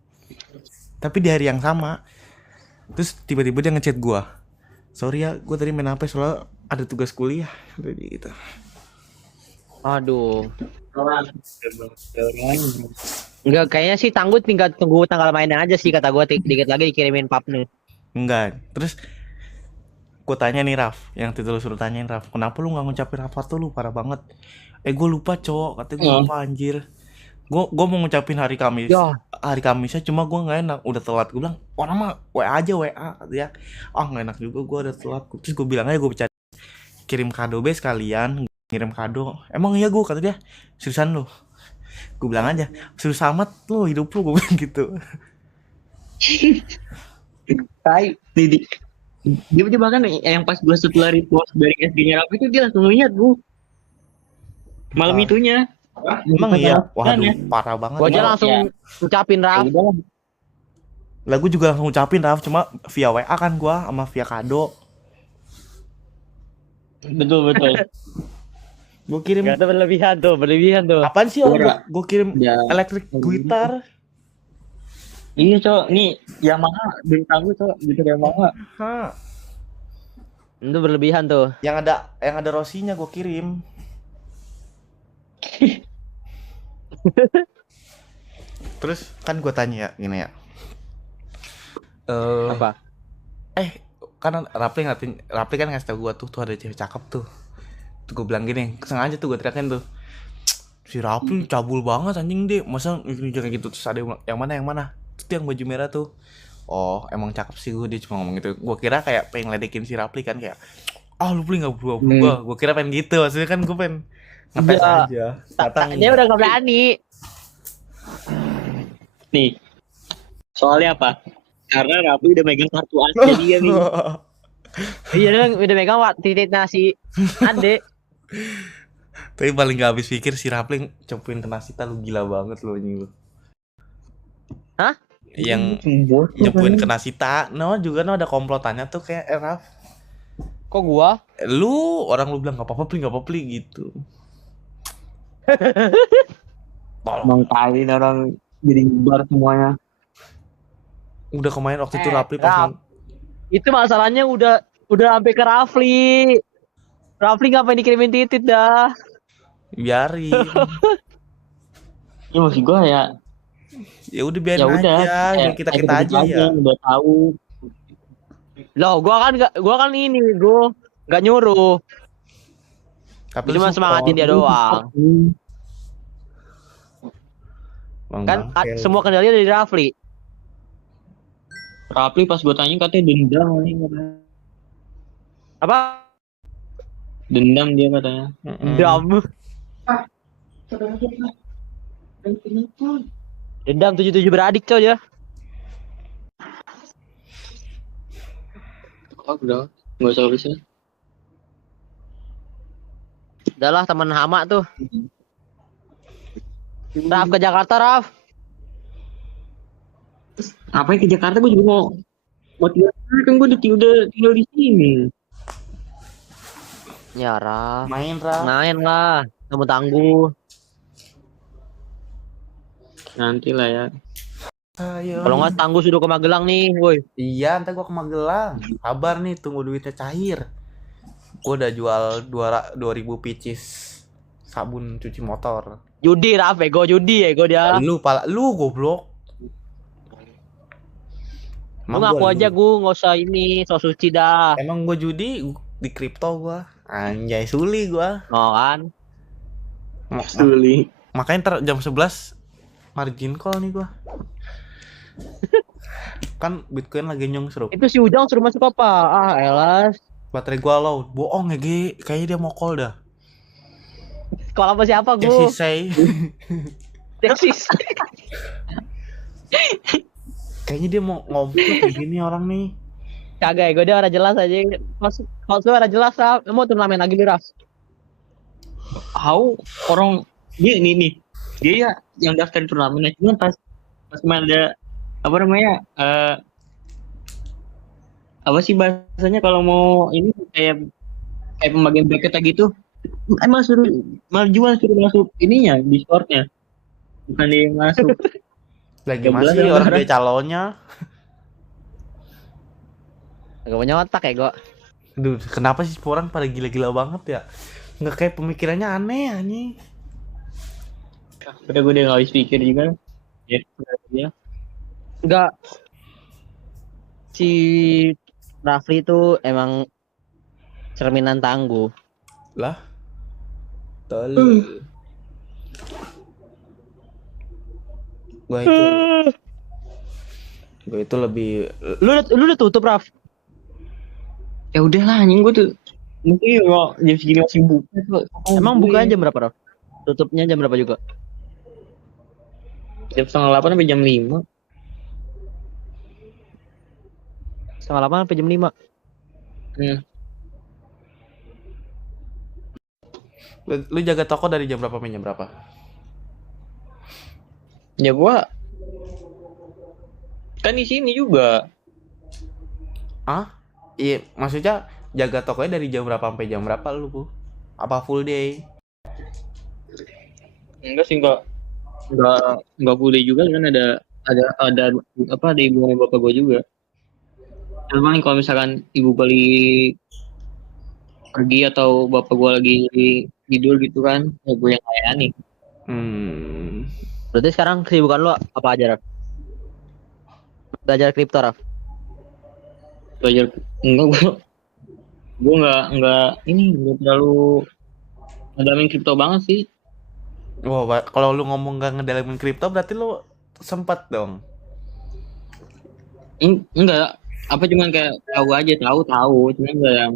Tapi di hari yang sama. Terus tiba-tiba dia ngechat gua, sorry ya, gua tadi main HP soalnya ada tugas kuliah. Gitu. Aduh. Enggak, kayaknya sih tinggal tunggu tanggal mainnya aja sih, kata gua dikit lagi dikirimin papnya. Enggak. Terus gue tanya nih Raf, yang itu lu suruh tanyain Raf, kenapa lu nggak ngucapin Rafa tuh, lu parah banget. Gue lupa cowok, katanya gue lupa anjir. Gue mau ngucapin hari Kamis, hari Kamisnya, cuma gue nggak enak, udah telat. Gue bilang orang mah WA aja WA, ya. Nggak enak juga, gue udah telat. Terus gue bilang aja gue bercanda, kirim kado be sekalian, ngirim kado. Emang iya gue, kata dia, seriusan lu? Gue bilang aja, serius amat lu hidup lu, gue bilang gitu. Dia bahkan yang pas gue setelah repost dari SG-nya Rapi itu dia langsung lihat gue malam itunya. Emang iya, waduh parah banget. Gua aja langsung ucapin Raf. Lah gue juga langsung ucapin Raf, cuma via WA kan gue sama via kado. Betul. Gue kirim. Gak ada berlebihan tuh. Apaan sih orang gue kirim elektrik Twitter. Iya cok, nih Yamaha dari tahu cok, gitu Yamaha. Itu berlebihan tuh. Yang ada Rosinya gue kirim. Terus kan gue tanya ya, gini ya. Apa? Kan Rapli kan ngasih tau gue tuh ada cewek cakep tuh. Tuh gue bilang gini, sengaja tuh gue teriakin tuh, si Rapli cabul banget anjing deh, masa kayak gitu. Terus ada yang mana? Itu yang baju merah tuh. Oh emang cakep sih gue, dia cuma ngomong gitu. Gue kira kayak pengen ledekin si Rapli kan, kayak lu Pli gak berubah. Gue kira pengen gitu, maksudnya kan gue pengen ngetes aja. Dia udah gak berani. Nih, soalnya apa? Karena Rapli udah megang kartu asli dia nih. Iya, dia udah megang titik nasi Ade. Tapi paling gak habis pikir si Rapli copoin ke Nasita, lu gila banget lu anjing lu. Hah? Yang nyepuin ke Nasita, juga ada komplotannya tuh kayak Raf. Kok gua? Lu orang lu bilang gak apa-apa Pli gitu. Emang kali orang jadi nyebar semuanya. Udah kemarin waktu itu Rapli pas itu masalahnya udah sampai ke Rafli. Rafli ngapain dikirimin titit dah? Biarin. Ya maksud gua ya udah biarin aja, biar kita aja ya. Udah tahu. Loh, gua kan ini, gua nggak nyuruh. Tapi cuma semangatin dia doang. Kan semua kendalinya dari Rafli. Rapli pas gue tanya katanya dendam. Apa? Dendam dia katanya. Dendam 77 beradik coy ya. Oh, udah. Nggak usah bisa. Udahlah teman Hama tuh. Raf ke Jakarta, Raf. Apa ke Jakarta gue juga mau tinggal kan gue udah tinggal di sini. Ya, Raf. Main Raf. Main lah. Kamu tangguh. Nanti lah ya. Ayo. Kalau nggak tangguh sudah ke Magelang nih, woi. Iya, ntar gua ke Magelang. Sabar nih, tunggu duitnya cair. Gua udah jual 2.000 pieces sabun cuci motor. Judi, Raf. Ego judi, ego dia. Lu goblok. Lu ngaku gua aja lu. gue nggak usah ini, so suci dah. Emang gua judi di kripto gua. Anjay suli gua. Oh kan. Suli. Makanya ntar jam 11 margin call nih gua. Kan Bitcoin lagi nyungsruk. Itu si Ujang suruh masuk apa? Ah, elas. Baterai gua low. Bohong ya, Ge. Kayaknya dia mau call dah. Kalau apa siapa Ya si gue? say. Teksis. Kayaknya dia mau ngobrol kayak gini orang nih. Kagak, gue dia orang jelas aja. Kalau lu orang jelas, Raf. Mau turnamen lagi lu, Raf. How orang dia nih dia ya yang daftar di turnamennya cuma pas cuma ada apa namanya apa sih bahasanya kalau mau ini kayak pembagian bracket gitu emang malah jual suruh masuk ininya Discordnya bukan dia yang masuk. Lagi 13 masih ya, orang Bang. dia calonnya. Gak punya otak ya, gue. Duh, kenapa sih orang pada gila-gila banget ya? Nggak kayak pemikirannya aneh anjing. Udah gue udah nggak habis pikir juga ya. Enggak. Si Rafli itu emang cerminan tangguh. Lah. Tolol. Gue itu lebih Lu udah tutup, Raf. Ya udahlah anjing gue tuh mungkin ya jam segini masih buka tuh. Emang bukanya jam berapa, Raf? Tutupnya jam berapa juga? jam 7:30 sampai jam 5. 7:30 sampai jam 5. lu jaga toko dari jam berapa sampai jam berapa? Ya gua kan di sini juga. Ah? Iya, maksudnya jaga tokonya dari jam berapa sampai jam berapa lu, Bu? Apa full day? Enggak sih enggak boleh juga kan ada apa ada ibu sama bapak gua juga. Emang kalau misalkan ibu balik pergi atau bapak gua lagi tidur gitu kan, ya gue yang layani. Berarti sekarang kesibukan lu apa aja, Raf? Belajar kripto, Raf. Belajar enggak gua enggak terlalu ngedalamin kripto banget sih. Wow, kalau lu ngomong gak ngedalamin kripto berarti lu sempat dong. Enggak, apa cuman kayak tahu cuman enggak yang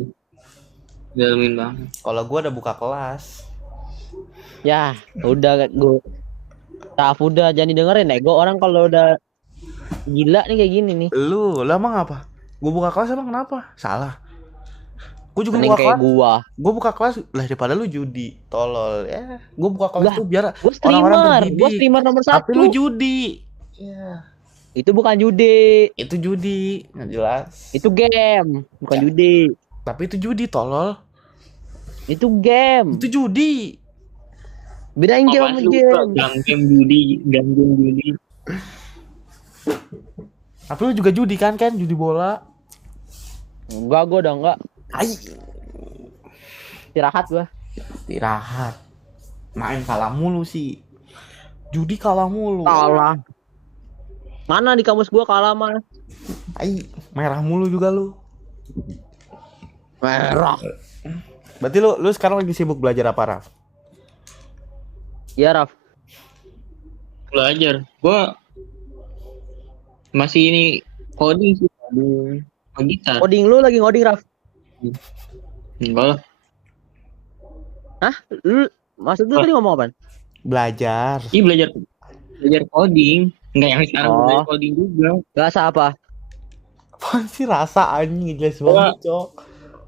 ngedalamin banget. Kalau gua udah buka kelas. Ya, udah gue. Raf udah jangan didengerin ego orang kalau udah gila nih kayak gini nih. Lu emang apa? Gua buka kelas emang kenapa? Salah. Gua juga Mending buka kayak kelas. gua. Gua buka kelas lah daripada lu judi, tolol ya. Gua buka kelas Lah, tuh biar Gue orang-orang streamer, terdidik. gue streamer nomor Tapi lu 1. judi. Ya. Itu bukan judi, Itu judi, nggak jelas. itu game, bukan judi. Tapi itu judi, tolol. Itu game. Itu judi. Bedain game sama game. Game judi. Tapi lu juga judi kan judi bola. Enggak, gue udah enggak. Ai. Istirahat gue. Istirahat. Main kalah mulu sih. Judi kalah mulu. Kalah. Mana di kamus gue kalah mah? Ai, merah mulu juga lu. Merah. Berarti lu sekarang lagi sibuk belajar apa, Raf? Iya, Raf. Belajar. Gua masih ini coding sih, gitar. Coding lu lagi ngoding, Raf? Enggak lah. Hah? Lu maksud lu tadi ngomong apa? Belajar. Ih belajar coding. Enggak yang sekarang Oh. belajar coding juga. Rasa apa? Apaan sih rasa anjing jelas banget, Cok.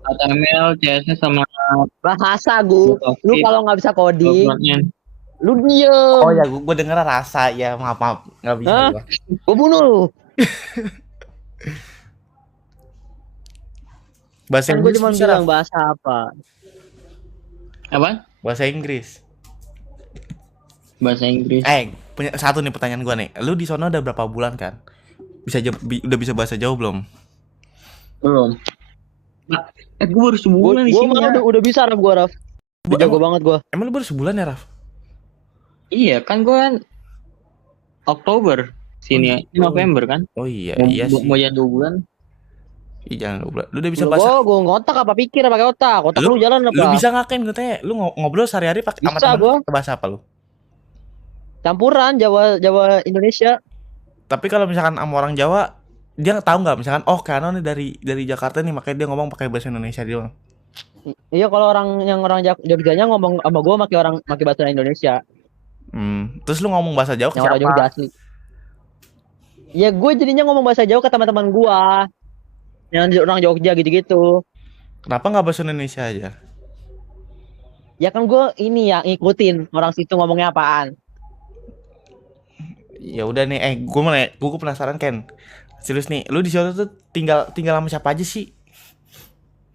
HTML, CSS sama Bahasa gue. Lu JavaScript, kalau nggak bisa coding, front-end. lu diem. Oh ya, gue denger rasa ya, maaf nggak bisa Hah? gua. Gue bunuh lu. Bahasa Kan gue Inggris cuma bisa, bilang Raf. bahasa apa. Apa? Bahasa Inggris. Bahasa Inggris. Punya satu nih pertanyaan gue nih. Lu di sono udah berapa bulan kan? Udah bisa bahasa Jawa belum? Belum. Nah, gue baru sebulan di Gue sini malah ya. udah bisa Raf gue Raf. Udah jago banget gue. Emang lu baru sebulan ya, Raf? Iya kan gue kan Oktober sini ya. Ini November kan. Oh iya, Mau, iya sih. mau jalan 2 bulan. Iya, jangan lu. Lu udah bisa bahasa. Gue ngotak apa pikir pakai otak. Otak lu jalan apa? Lu bisa nggak Ken? Gue tanya, lu ngobrol sehari-hari pakai sama Bisa temen lu gua. pakai bahasa apa lu? Campuran Jawa Indonesia. Tapi kalau misalkan sama orang Jawa, dia tahu nggak misalkan Kano nih dari Jakarta nih, makanya dia ngomong pakai bahasa Indonesia dia. Iya kalau orang Jogjanya ngomong sama gue pakai bahasa Indonesia. Terus lu ngomong bahasa Jawa ke Yang orang siapa? Jogja asli. Ya gue jadinya ngomong bahasa Jawa ke teman-teman gue. Yang orang Jogja gitu-gitu. Kenapa nggak bahasa Indonesia aja? Ya kan gue ini ya ngikutin orang situ ngomongnya apaan. Ya udah nih, gue penasaran Ken. Serius nih, lu di sana tuh tinggal sama siapa aja sih?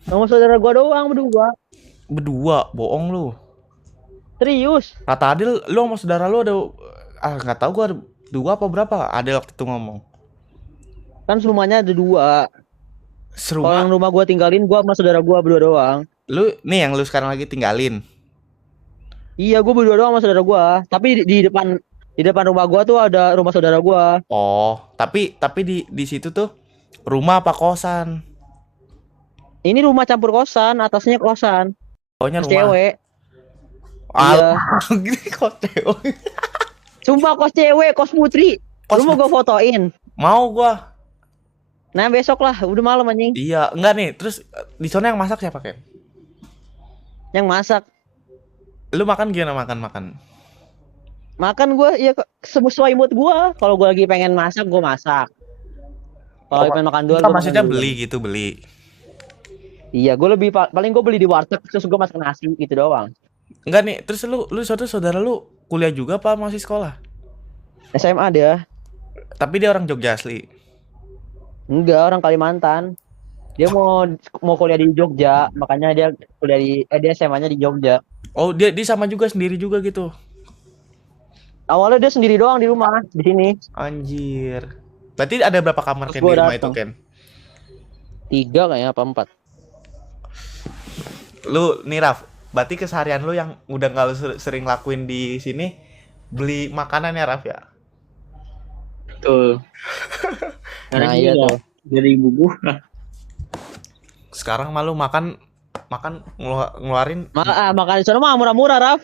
Sama saudara gue doang berdua. Berdua, bohong lu. Serius. Kata Adil, lu sama saudara lu ada nggak tahu gue ada 2 apa berapa? Adil waktu itu ngomong. Kan rumahnya ada 2. Kalau yang Serumah. rumah gue tinggalin gue sama saudara gue berdua doang. Lu nih yang lu sekarang lagi tinggalin. Iya gue berdua doang sama saudara gue. Tapi di depan rumah gue tuh ada rumah saudara gue. Oh, tapi di situ tuh rumah apa kosan? Ini rumah campur kosan, atasnya kosan. Pokoknya Kos rumah. cewek. Iya. Iya. Gini kos cewek. Sumpah kos cewek, kos putri. Kos Lu mau gue fotoin? Mau gua. Nah besok lah, udah malam anjing. Iya, enggak nih. Terus di sana yang masak siapa, Ken? Yang masak. Lu makan gimana makan? Makan gue ya sesuai mood gue. Kalau gue lagi pengen masak, gue masak. Kalau lagi pengen makan dua, Enggak, gue maksudnya makan dua. beli. Iya, gue paling gue beli di warteg terus gue masak nasi gitu doang. Enggak nih, terus lu saudara lu kuliah juga apa masih sekolah? SMA dia. Tapi dia orang Jogja asli. Enggak, orang Kalimantan. Dia mau kuliah di Jogja, makanya dia dia SMA-nya di Jogja. Oh, dia sama juga sendiri juga gitu. Awalnya dia sendiri doang di rumah di sini. Anjir. Berarti ada berapa kamar Terus Ken di gua rumah itu, datang. Ken? 3 kayaknya apa 4. Lu nih Raf, berarti keseharian lu yang udah nggak lu sering lakuin di sini beli makanan ya Raf ya? Tuh. Karena Nah, ini iya udah tuh. dari ibu gua. Sekarang malu makan ngeluarin Makan di sana mah murah-murah, Raf.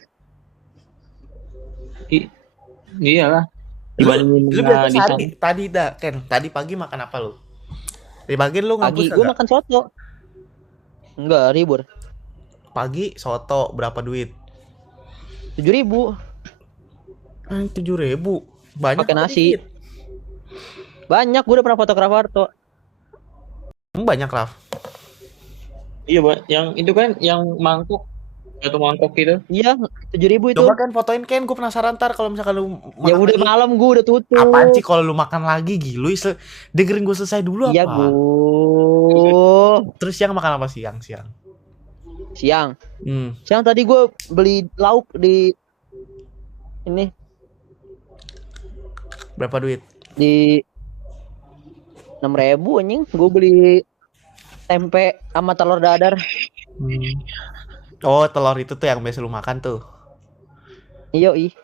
Iyalah. Dibandingin lu di sana. tadi pagi makan apa lu? Tadi pagi lu Pagi ngapus gue kagak? makan soto. Enggak, ribur. Pagi soto berapa duit? 7.000. 7.000. Banyak Pakai apa nasi. dikit? Banyak, gue udah pernah fotografer tuh. Banyak Raf. Iya, Pak. Yang itu kan yang mangkok atau mangkok gitu. Iya, 7.000 itu. Coba kan fotoin Ken, gue penasaran ntar kalau misalkan lu Ya makan udah lagi. malam gue udah tutup. Apaan sih kalau lu makan lagi gilu? Dengerin gue selesai dulu Iya, apa? gue. Terus siang makan apa siang? Siang. Hmm. Siang tadi gue beli lauk di ini Berapa duit? di 6.000 anjing. Gue beli tempe sama telur dadar. Oh, telur itu tuh yang biasa lu makan tuh. Iya, ih.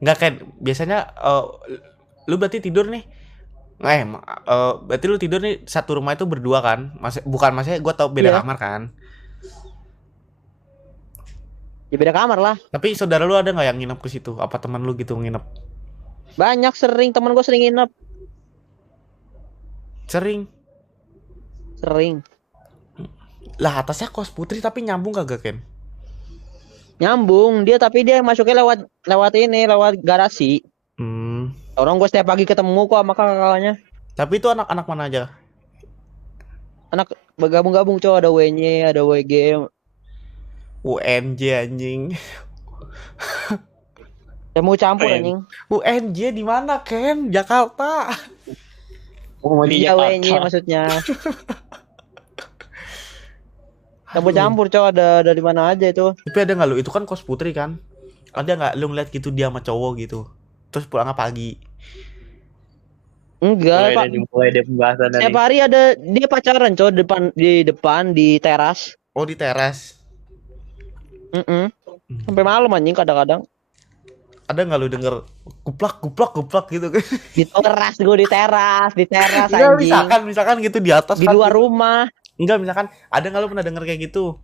Enggak kan, biasanya lu berarti tidur nih. Berarti lu tidur nih satu rumah itu berdua kan? Maksudnya gua tau beda Iya. kamar kan. Ya beda kamar lah. Tapi saudara lu ada nggak yang nginep ke situ? Apa teman lu gitu nginep? Banyak temen gue sering nginep. Sering. Lah atasnya kos putri tapi nyambung kagak Ken? Nyambung dia, tapi dia masuknya lewat garasi. Orang gue setiap pagi ketemu kok sama kakaknya. Tapi itu anak-anak mana aja? anak bergabung-gabung cowok, ada WNY, ada WG. UNJ anjing. Saya mau campur Keren. anjing. UNJ di mana Ken? Jakarta. Oh, di Iya Jakarta. WNY maksudnya. Campur-campur cowok, ada dari mana aja itu. Tapi ada nggak lu? Itu kan kos putri kan? Ada nggak lu ngeliat gitu dia sama cowok gitu? Terus pulangnya pagi. Enggak, Pak. Mulai deh pembahasan Setiap hari ada dia pacaran cowok depan di teras. Oh di teras. Sampai malam anjing kadang-kadang. Ada nggak lu denger kuplak gitu kan? Di teras Enggak, anjing. misalkan gitu di atas Di kan luar gitu. rumah. Enggak, misalkan ada nggak lu pernah denger kayak gitu?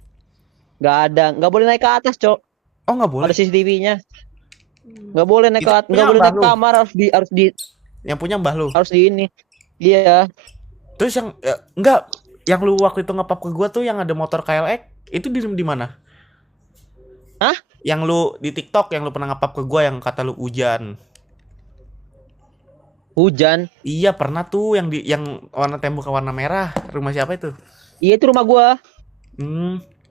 Nggak ada, nggak boleh naik ke atas, Cok. Oh nggak boleh. Ada CCTV-nya. Nggak boleh naik Itu ke atas, punya nggak boleh mbah naik lu? kamar, Yang punya mbah lu. harus di ini. Iya. Terus yang enggak, yang lu waktu itu ngepap ke gua tuh yang ada motor KLX, itu di mana? Hah? Yang lu di TikTok yang lu pernah ngepap ke gua yang kata lu hujan. Hujan. Iya, pernah tuh yang warna tembok warna merah. Rumah siapa itu? Iya itu rumah gua.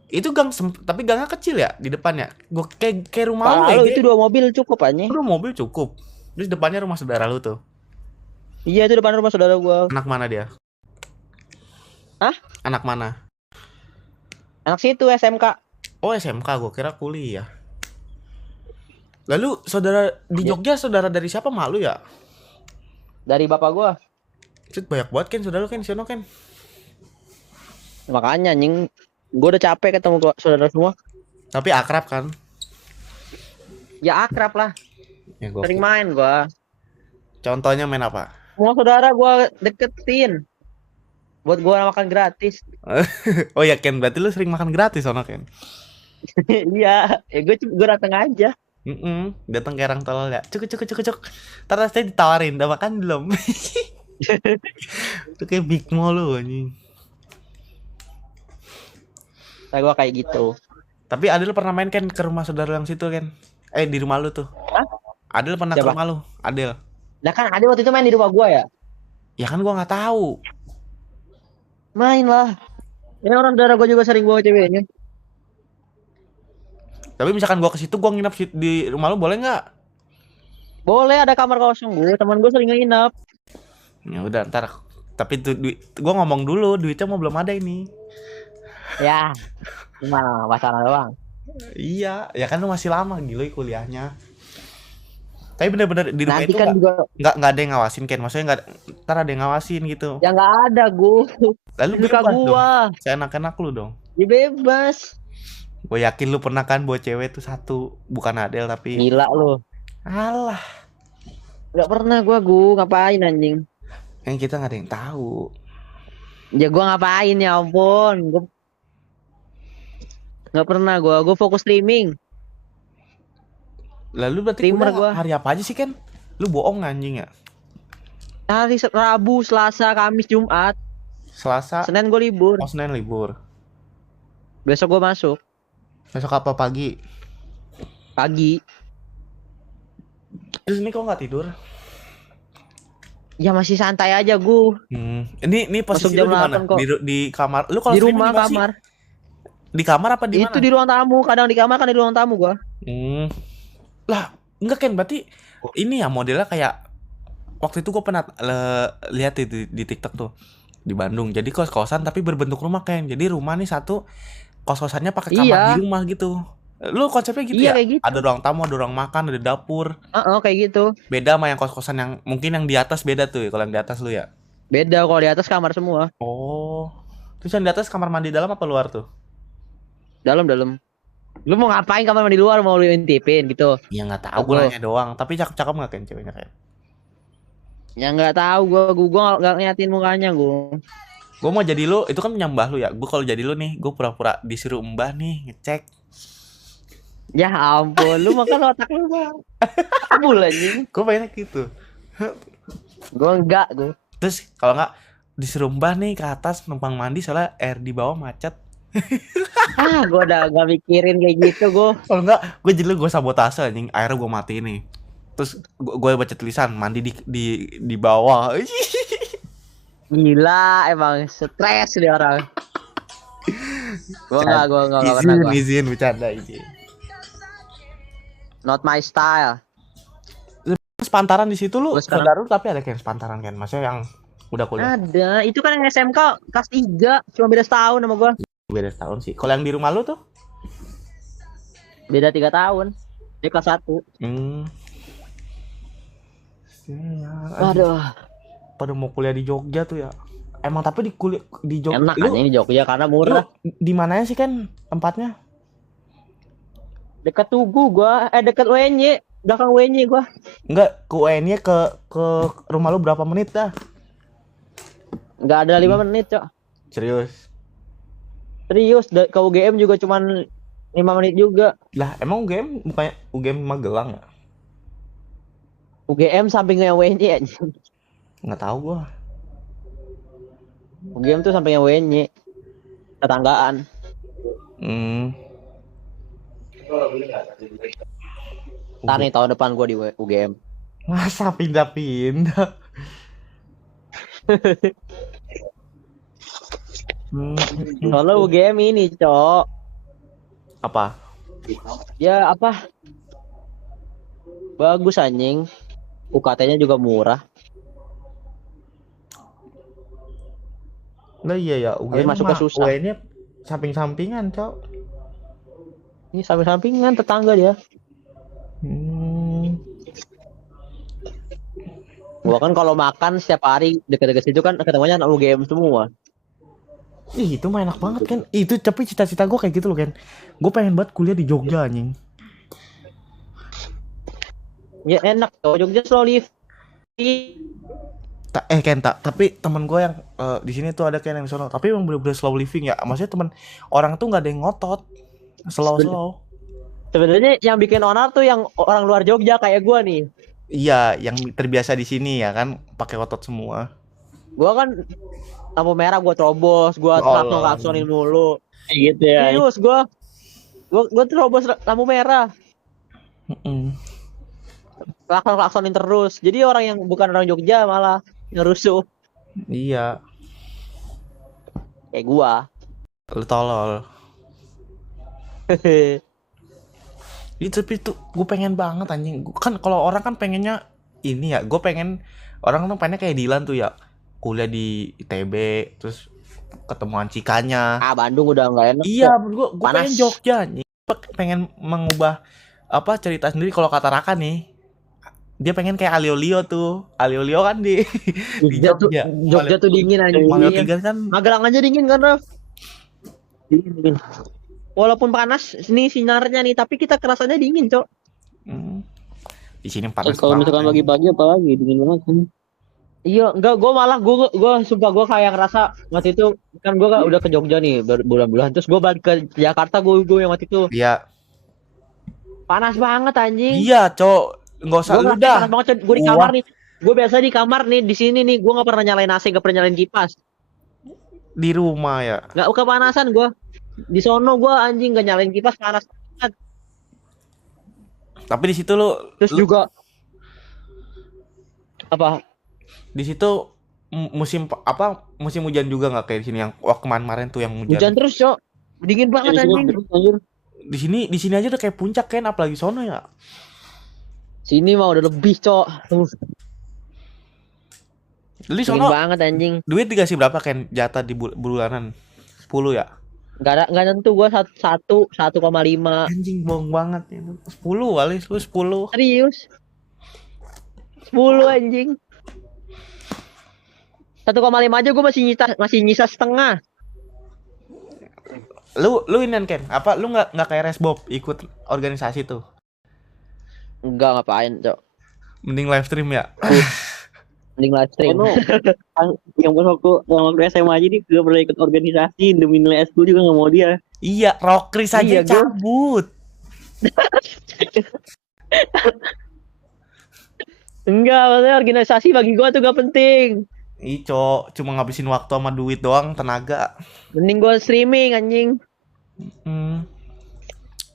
Itu gang tapi gangnya kecil ya di depannya. Gua kayak rumah lu Kalau ya. itu 2 mobil cukup anjing. Udah mobil cukup. Terus depannya rumah saudara lu tuh. Iya itu depan rumah saudara gua. Anak mana dia? Hah? Anak mana? Anak situ SMK. Oh, SMK, gua kira kuliah. Lalu saudara di Jogja saudara dari siapa malu ya? Dari bapak gua. Cuk, banyak banget kan saudara lu kan di sono kan. Makanya anjing, gua udah capek ketemu saudara semua. Tapi akrab kan? Ya akrab lah. Ya Sering main gua. Contohnya main apa? Semua saudara gua deketin. Buat gua makan gratis. Oh ya Ken, berarti lu sering makan gratis sono Ken. Iya, ya gua datang aja. Datang ke orang tolol ya. Cuk. Terus saya ditawarin, udah makan belum? Itu kayak big mall lu anjing. Nah, gua kayak gitu. Tapi Adel pernah main kan ke rumah saudara yang situ kan? Di rumah lu tuh. Hah? Adel pernah ke Siapa? rumah lu? Adel. Nah kan ada waktu itu main di rumah gua ya. Ya kan gua nggak tahu. Main lah. Ini orang saudara gua juga sering bawa ceweknya. Tapi misalkan gua ke situ gua nginep di rumah lu boleh nggak? Boleh, ada kamar kosong gua. Teman gua sering nginap. Ya udah ntar. Tapi tuh gua ngomong dulu duitnya mau belum ada ini. Ya. Gimana? Wacana doang. Iya, ya kan lu masih lama gila kuliahnya. Tapi bener-bener di rumah Nanti itu kan juga nggak ada yang ngawasin Ken. Maksudnya nggak ntar ada yang ngawasin gitu. ya nggak ada gua. Lalu Suka bebas dong. gua. Seenak-enak lu dong. Ya bebas. Gue yakin lu pernah kan bawa cewek tuh satu, bukan Adel tapi. Gila lu. Alah, Gak pernah gua ngapain anjing. yang kita nggak ada yang tahu. Ya gua ngapain ya ampun. Gua nggak pernah gua fokus streaming. Lalu berarti Streamer kuliah gua. hari apa aja sih Ken? Lu bohong anjing ya? Hari Rabu, Selasa, Kamis, Jumat. Selasa, Senin gua libur. oh Senin libur. Besok gua masuk Besok apa pagi? pagi. Terus ini kok nggak tidur? Ya masih santai aja gua. Ini posisi Masuk jam lu di mana? 8 kok. Di kamar. Lu kalau Di streaming rumah di mana sih? kamar. Di kamar apa di mana? Itu di ruang tamu. Kadang di kamar, kan di ruang tamu gua. Lah, enggak Ken, berarti ini ya modelnya kayak waktu itu gue pernah lihat di TikTok tuh di Bandung. Jadi kos-kosan tapi berbentuk rumah Ken. Jadi rumah nih satu kos-kosannya pakai kamar Iya. di rumah gitu. Lu konsepnya gitu Iya, ya? kayak gitu. Ada ruang tamu, ada ruang makan, ada dapur. Kayak gitu. Beda sama yang kos-kosan yang mungkin yang di atas beda tuh ya, kalau yang di atas lu ya. Beda kalau di atas kamar semua. Oh. Terus yang di atas kamar mandi dalam apa luar tuh? Dalam. Lu mau ngapain kamar mandi luar, mau lu intipin gitu? Ya nggak tahu, gue nanya doang. Tapi cakep-cakep nggak Ken ceweknya kayak? Ya nggak tahu gua nggak ngeliatin mukanya gua. Gue mau jadi lu, itu kan nyambah lu ya. Gue kalau jadi lu nih, gue pura-pura disuruh mbah nih ngecek. Ya ampun, lu makan otak lu bang. Abul anjing. Gue pengennya gitu. Gua enggak gua. Terus kalau nggak disuruh mbah nih ke atas numpang mandi soalnya air di bawah macet. Gua udah gak mikirin kayak gitu gua. Kalau nggak, gue jadi gue sabotase anjing, airnya gue matiin nih. Terus gue baca tulisan mandi di bawah. Gila, emang stres dia orang. Gua enggak pernah gua. Izin bercanda izin. Not my style. Sepantaran di situ lu Gua sekarang- saudara lu tapi ada kayak sepantaran kan, maksudnya yang udah kuliah. Ada, itu kan yang SMK kelas 3, cuma beda setahun sama gua. Beda setahun sih. Kalau yang di rumah lu tuh? Beda 3 tahun. Dia kelas 1. Aduh, Pada mau kuliah di Jogja tuh ya. Emang tapi di kuliah di Jogja. enak kan ini Jogja karena murah. Di mananya sih kan tempatnya? Dekat Tugu gua, dekat UNY, belakang UNY gua. Enggak, ke UN-nya ke rumah lu berapa menit dah? Enggak ada 5 menit, Cok. Serius. Serius, ke UGM juga cuman 5 menit juga. Lah, emang UGM bukannya UGM Magelang ya? UGM sampingnya UNY anjing. Enggak tahu gua. UGM tuh sampingnya UNY. Tetanggaan. Ntar nih tahun depan gua di UGM. Masa pindah-pindah? Soalnya UGM ini, Cok. Apa? Ya apa? Bagus anjing. UKT-nya juga murah. Lah iya ya, UGM masuknya susah. UN-nya samping-sampingan, Cok. Ini samping-sampingan tetangga dia. Gua kan kalau makan setiap hari deket-deket situ kan ketemunya anak UGM semua. Ih, itu mah enak banget kan. Itu tapi cita-cita gue kayak gitu loh kan. Gue pengen banget kuliah di Jogja anjing. Ya enak tuh Jogja slow live. Ken tapi teman gue yang di sini tuh ada Ken yang di sono. Tapi emang bener-bener slow living ya. Maksudnya teman orang tuh nggak ada yang ngotot. Slow. Sebenarnya yang bikin onar tuh yang orang luar Jogja kayak gua nih. Iya, yang terbiasa di sini ya kan pakai otot semua. Gua kan lampu merah gua terobos, gua klaksonin mulu. Kayak gitu ya. Serius gua terobos lampu merah. Klaksonin terus. Jadi orang yang bukan orang Jogja malah ngerusuh. Iya. Kayak gua. Lu tolol. Itu tapi tuh gue pengen banget anjing. Kan kalau orang kan pengennya ini ya, gue pengen orang tuh pengennya kayak Dilan tuh ya, kuliah di ITB terus ketemuan cikanya. Bandung udah nggak enak. Iya, gue Panas. pengen Jogja anjing. Pengen mengubah apa cerita sendiri. Kalau kata Raka nih, dia pengen kayak Aliolio tuh. Aliolio kan di Jogja. Jogja tuh dingin anjing. Malio Tiga kan Magelang aja dingin kan, Raf? Dingin. Walaupun panas nih sinarnya nih, tapi kita kerasanya dingin, Cok. Di sini panas. Kalau misalkan pagi-pagi apalagi dingin banget kan. Iya, enggak, gue sumpah gue kayak ngerasa waktu itu kan gue udah ke Jogja nih berbulan-bulan, terus gue balik ke Jakarta, gue yang waktu itu Iya. panas banget anjing. Iya, Cok. Enggak usah lu dah. Panas banget, Cok. Gue di kamar nih. Gue biasa di kamar nih, di sini nih, gue nggak pernah nyalain AC, nggak pernah nyalain kipas. Di rumah ya. Nggak kepanasan gue. Di sono gue anjing nggak nyalain kipas, panas banget. Tapi di situ lu Terus juga apa? Di situ musim hujan juga nggak kayak di sini yang kemarin tuh yang Hujan terus, Cok. Dingin banget anjing. Di sini aja udah kayak puncak kan, apalagi sono ya. Sini mah udah lebih, Cok. Lu Dingin sono banget anjing. duit dikasih berapa kan jatah di bulanan? 10 ya? Nggak tentu, gue 1,5. Anjing bohong banget itu. 10 kali, lu 10. Serius? 10 anjing. 1,5 aja gue masih nyisa setengah. Lu ini Ken, apa lu nggak kayak Resbob ikut organisasi tuh? Enggak, ngapain, Cok. Mending live stream ya. Mending live stream. Yang waktu SMA aja dia gak pernah ikut organisasi, demi nilai S2 juga gak mau dia. Iya, Rockris aja Iya, cabut. Enggak, maksudnya organisasi bagi gue tuh gak penting. Cok, cuma ngabisin waktu sama duit doang, tenaga. Mending gue streaming anjing.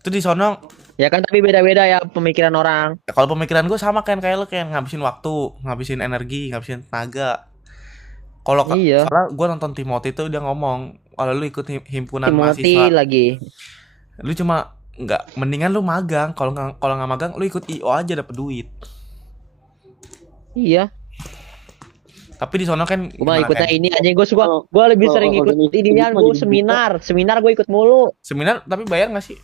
Itu di sono. Ya kan, tapi beda-beda ya pemikiran orang. Ya, kalau pemikiran gue sama kan kayak lu, kayak ngabisin waktu, ngabisin energi, ngabisin tenaga. Kalau Iya. soalnya gue nonton Timothy tuh dia ngomong kalau lu ikut himpunan Timothy mahasiswa, lagi. lu cuma nggak mendingan lu magang. Kalau nggak magang, lu ikut IO aja dapet duit. Iya. Tapi di sono kan Gue malah gimana ikutnya kan? ini aja, gue lebih sering ikut inian, gue seminar gue ikut mulu. Seminar tapi bayar nggak sih?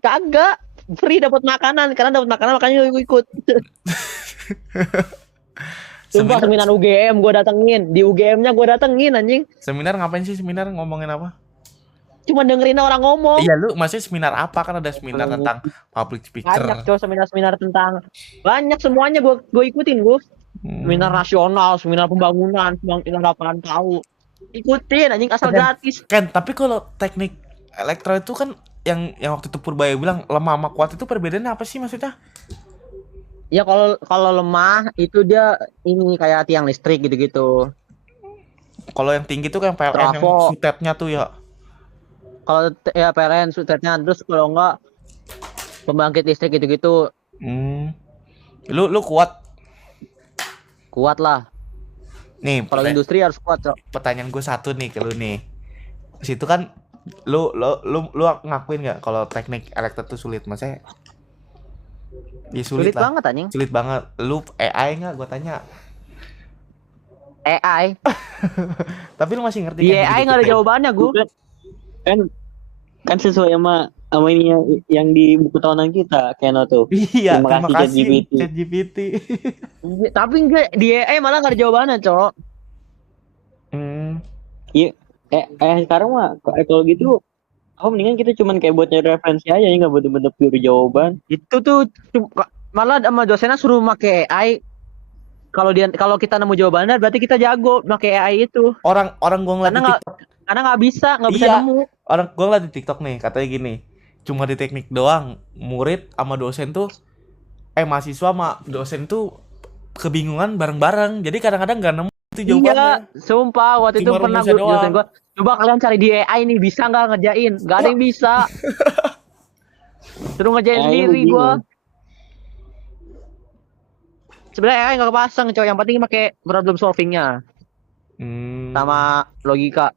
Kagak, free dapat makanan, karena dapat makanan makanya gue ikut. Sumpah seminar UGM gue datengin, di UGM-nya gue datengin anjing. Seminar ngapain sih seminar, ngomongin apa? Cuma dengerin orang ngomong. Iya, lu maksudnya seminar apa? Kan ada seminar tentang public speaker. Banyak coy seminar-seminar tentang banyak, semuanya gue ikutin gue. Seminar nasional, seminar pembangunan, seminar lapangan tahu. Ikutin anjing asal gratis. Kan, tapi kalau teknik elektro itu kan yang waktu itu Purbaya bilang lemah sama kuat itu perbedaannya apa sih maksudnya? Ya kalau lemah itu dia ini kayak tiang listrik gitu-gitu. Kalau yang tinggi tuh kan PLN yang Trafo. sutetnya tuh ya. Kalau ya PLN sutetnya, terus kalau enggak pembangkit listrik gitu-gitu Lu kuat lah. nih. Kalau industri harus kuat, Cok. Pertanyaan gue satu nih ke lu nih. Situ kan lu ngakuin nggak kalau teknik elektro tuh sulit, maksudnya? Ya sulit lah. Banget anjing. Sulit banget. Lu AI nggak? Gue tanya. AI. Tapi lu masih ngerti Di kan? AI nggak ada jawabannya gue. Kan sesuai sama ini yang di buku tahunan kita, Keno tuh. Iya, terima kasih ChatGPT. ChatGPT. Tapi enggak, di AI malah nggak ada jawabannya, Cok. Iya, sekarang mah kalau gitu, mendingan kita cuman kayak buat nyari referensi aja, ya nggak bener-bener pure jawaban. Itu tuh malah sama dosennya suruh pakai AI. Kalau kita nemu jawabannya berarti kita jago pakai AI itu. Orang gua ngeliat di TikTok. Karena nggak bisa Iya. nemu. Orang gua ngeliat di TikTok nih, katanya gini. Cuma di teknik doang, murid sama dosen tuh mahasiswa sama dosen tuh kebingungan bareng-bareng. Jadi kadang-kadang nggak nemu itu jawabannya. Iya, sumpah waktu itu Cuma pernah rumusnya doang. dosen gua, coba kalian cari di AI nih, bisa nggak ngerjain? Nggak ada yang bisa. Suruh ngerjain sendiri gua. Sebenarnya AI nggak kepasang, coy. Yang penting pakai problem solvingnya sama logika.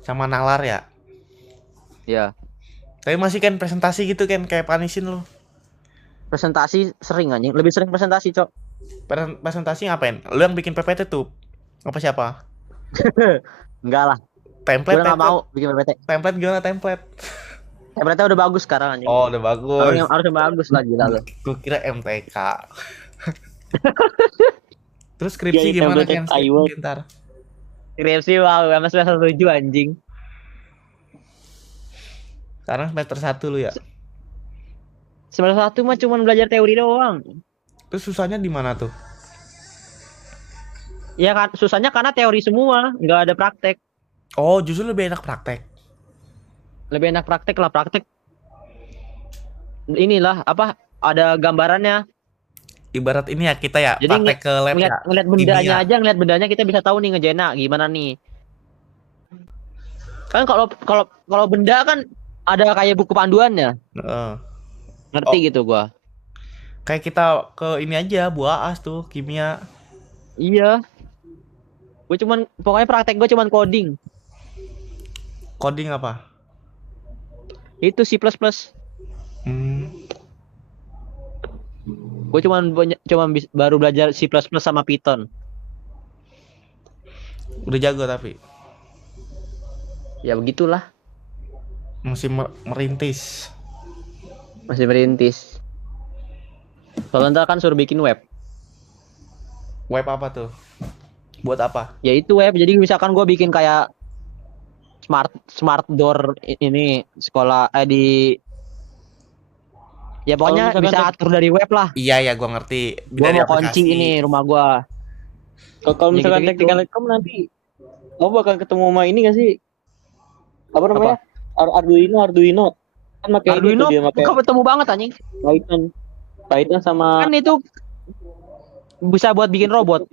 Sama nalar ya. Ya. Tapi masih kan presentasi gitu kan, kayak panisin lu. Presentasi sering anjing, lebih sering presentasi, Cok. Presentasi ngapain? Lu yang bikin PPT tuh? Apa siapa? Enggak lah. Template. Gue nggak mau bikin PPT. Template gimana template? Template udah bagus sekarang anjing. Oh, udah bagus. Harusnya bagus lah, gila lu. Gue kira MTK. Terus skripsi Ya, gimana template kan? Taiwan. Ntar. Skripsi wow, sama semester 7 anjing. Sekarang semester 1 lu ya? Semester 1 mah cuma belajar teori doang. Terus susahnya di mana tuh? Ya kan, susahnya karena teori semua, nggak ada praktek. Oh, justru lebih enak praktek. Lebih enak praktek lah, praktek. Inilah apa? Ada gambarannya. Ibarat ini ya kita ya, Jadi praktek ke lab ya. ngeliat bendanya Kimia. aja, ngeliat bendanya kita bisa tahu nih ngejena gimana nih. Kan kalau benda kan ada kayak buku panduannya. Heeh. Ngerti gitu gua. Kayak kita ke ini aja, buah as tuh, kimia. Iya. Pokoknya praktek gue cuman coding. Coding apa? Itu C++. Gue baru belajar C++ sama Python. Udah jago tapi Ya begitulah, masih merintis. masih merintis. Kalau ntar kan suruh bikin web. Web apa tuh? Buat apa? Ya itu web. Jadi misalkan gue bikin kayak smart door ini sekolah di. Ya pokoknya bisa atur dari web lah. Iya ya, gua ngerti. Gua mau kunci ini rumah gua. Kalau misalkan gitu-gitu. teknik elektron nanti lo bakal ketemu sama ini gak sih? Apa namanya? Arduino. Kan pakai Arduino dia pakai kok ketemu banget anjing. Python sama Kan itu bisa buat bikin robot.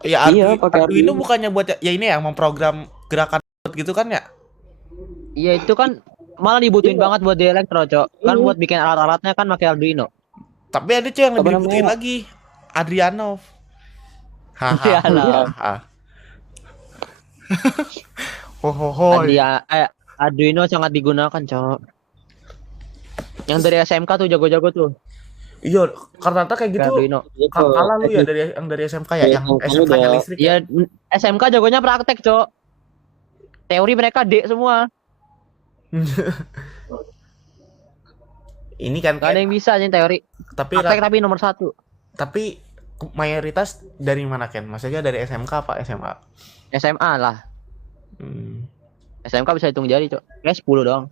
Ya, Iya, pakai Arduino Arduino. bukannya buat ya ini ya, memprogram gerakan gitu kan ya? Iya itu kan malah dibutuhin Iya. banget buat di elektro, Cok. Kan Iya. buat bikin alat-alatnya kan pakai Arduino. Tapi ada cuy yang lebih Apa dibutuhin namanya? lagi. Adrianov. Hahaha. Hohoho. Arduino sangat digunakan, Cok. Yang dari SMK tuh jago-jago tuh. Iya, karena kayak gitu. Arduino. Kalah lu ya dari SMK ya, yang SMK-nya listrik ya. Ya, SMK jagonya praktek, Cok. Teori mereka D semua. Ini kan Gak ada yang bisa nih teori. tapi Praktek tapi nomor 1. tapi mayoritas dari mana Ken? Maksudnya dari SMK apa SMA? SMA lah. Hmm. SMK bisa hitung jari, Cok. Kayak 10 doang.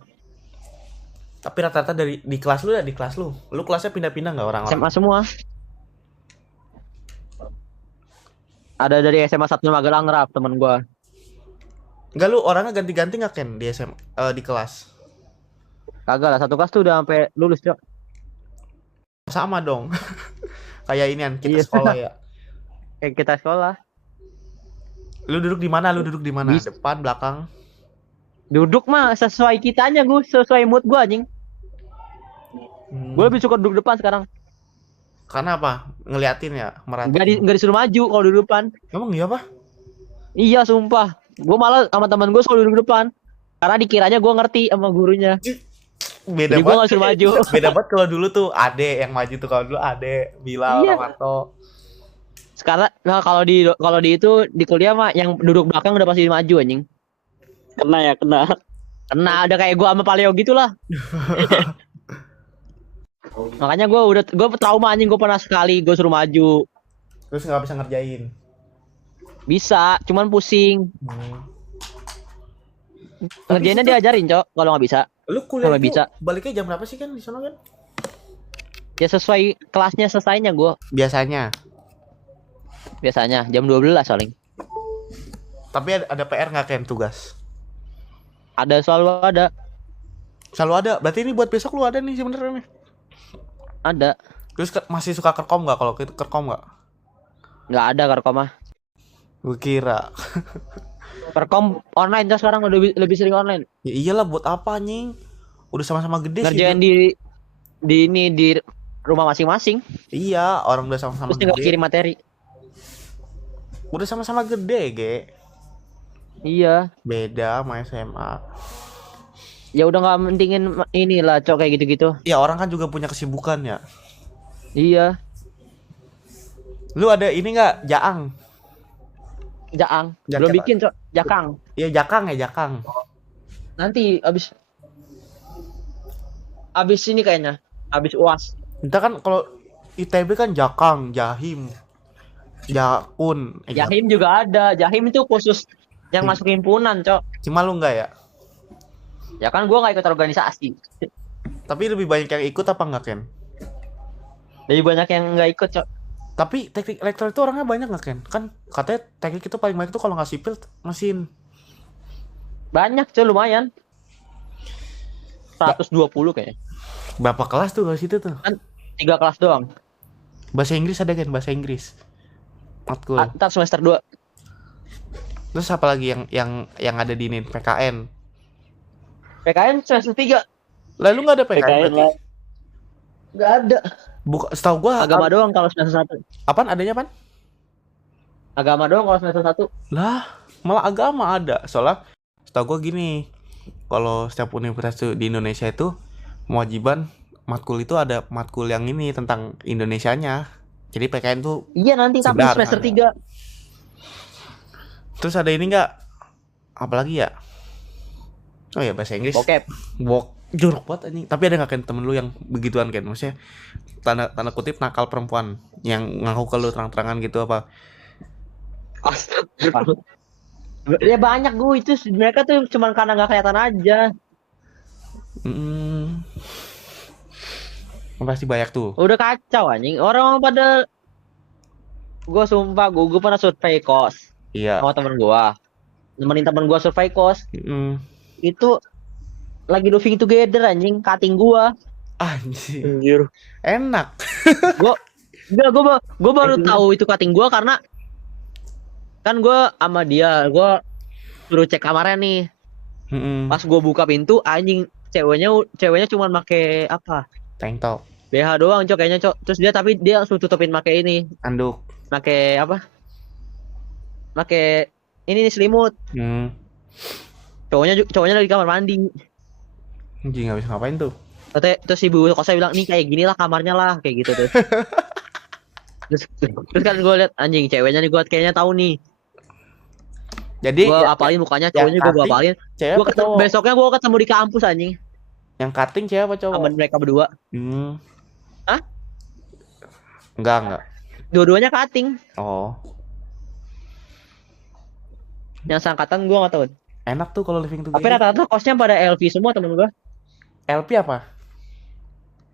Tapi rata-rata dari di kelas lu ya, di kelas lu. Lu kelasnya pindah-pindah nggak orang-orang? SMA semua. Ada dari SMA 1 Magelang Rap teman gua. Enggak, lu orangnya ganti-ganti nggak Ken di SMA di kelas? Kagak lah, 1 kelas tuh udah sampai lulus, Cok. Sama dong. Kayak inian kita Iya. sekolah ya. Kayak kita sekolah. Lu duduk di mana? Lu duduk di mana? Bis- Depan, belakang? Duduk mah sesuai kitanya, gue sesuai mood gua anjing. Gue lebih suka duduk depan sekarang. Karena apa? Ngeliatin ya, merhatiin. Enggak disuruh maju kalau duduk depan. Emang iya apa? Iya, sumpah. Gue malah sama teman gue selalu duduk depan. Karena dikiranya gue ngerti sama gurunya. Beda Jadi gue banget. gak suruh maju. Beda banget kalau dulu tuh Ade yang maju tuh, kalau dulu Ade, Bilal, Iya. Ramanto. Sekarang nah kalau di itu di kuliah mah yang duduk belakang udah pasti maju anjing. Kena. Kena ada kayak gue sama Paleo gitulah. Makanya gue trauma anjing, gue pernah sekali gue suruh maju. Terus nggak bisa ngerjain. Bisa, cuman pusing. Ngerjainnya diajarin, Cok, kalau nggak bisa. Lu kuliah Kalau itu bisa. baliknya jam berapa sih kan di sana kan? Ya sesuai kelasnya selesainya gue. Biasanya. Biasanya jam 12 paling. Tapi ada PR nggak Ken tugas? Ada, selalu ada. Selalu ada. Berarti ini buat besok lu ada nih sebenarnya nih. Ada. Terus masih suka kerkom nggak? Kalau itu kerkom nggak? Nggak ada Karkoma. Gue kira. Perkom online Cok, sekarang udah lebih sering online. Ya iyalah, buat apa anjing? Udah sama-sama gede sih. Ngerjain di rumah masing-masing. Iya, orang udah sama-sama Terus tinggal gede. kirim materi. Udah sama-sama gede, Ge. Iya. Beda sama SMA. Ya udah nggak mentingin inilah, Cok, kayak gitu-gitu. Ya orang kan juga punya kesibukan ya. Iya. Lu ada ini nggak? Jaang. Jaang. Jaket. Belum bikin, Cok. Jakang. Iya, jakang. Nanti abis ini kayaknya. Abis UAS. Entah kan kalau ITB kan jakang, jahim, jakun. Jahim juga ada. Jahim itu khusus yang masuk himpunan, Cok. Cuma lu nggak ya? Ya kan gua nggak ikut organisasi. Tapi lebih banyak yang ikut apa nggak Ken? Lebih banyak yang nggak ikut, Cok. Tapi teknik elektro itu orangnya banyak nggak Ken? Kan katanya teknik itu paling banyak tuh kalau nggak sipil mesin. Banyak, Cok, lumayan. 120 kayaknya. Berapa kelas tuh kalau situ tuh? 3 kelas doang. Bahasa Inggris ada kan? Bahasa Inggris. Matkul. Ntar semester 2. Terus apa lagi yang ada di ini PKN? PKN semester 3. Lalu nggak ada PKN? lah. Nggak ada. Setahu gua Agama doang kalau semester 1. apaan adanya pan? Agama doang kalau semester 1. Lah, malah agama ada. Soalnya setahu gua gini, kalau setiap universitas tuh di Indonesia itu kewajiban matkul itu ada matkul yang ini tentang Indonesianya. Jadi PKN tuh Iya nanti tapi Sedar, semester ada. 3. terus ada ini nggak? Apalagi ya? Oh ya, bahasa Inggris. Bokep. Jorok banget anjing. Tapi ada nggak kan temen lu yang begituan kan? Maksudnya tanda kutip nakal perempuan yang ngaku ke lu terang-terangan gitu apa? Ya banyak gue itu, mereka tuh cuman karena nggak kelihatan aja. Pasti banyak tuh. Udah kacau anjing. Orang pada gue sumpah gue pernah survei kos Iya. sama temen gue. Nemenin temen gue survei kos. Itu lagi living together anjing, cutting gue. Anjing. Anjir. Enak. Gue baru tahu itu cutting gue karena kan gue sama dia, gue suruh cek kamarnya nih. Pas gue buka pintu, anjing ceweknya cuma make apa? Tank top. BH doang, Cok, kayaknya, Cok. Terus tapi dia langsung tutupin make ini, Anduk. make apa? pakai ini nih selimut. Cowoknya lagi di kamar mandi. Anjing nggak bisa ngapain tuh. Terus ibu kosnya bilang, nih kayak gini lah kamarnya lah, kayak gitu tuh. terus kan gue liat anjing ceweknya nih, gue kayaknya tahu nih. Jadi Gue apalin mukanya, cowoknya gue cutting apalin. cewek apa cowok? Besoknya gue ketemu di kampus anjing Yang cutting cewek apa cowok? sama mereka berdua. Hah? Enggak. Dua-duanya cutting. Oh. Yang seangkatan gue nggak tahu. Enak tuh kalau living Tapi together. rata-rata kosnya pada LV semua temen gue. LP apa?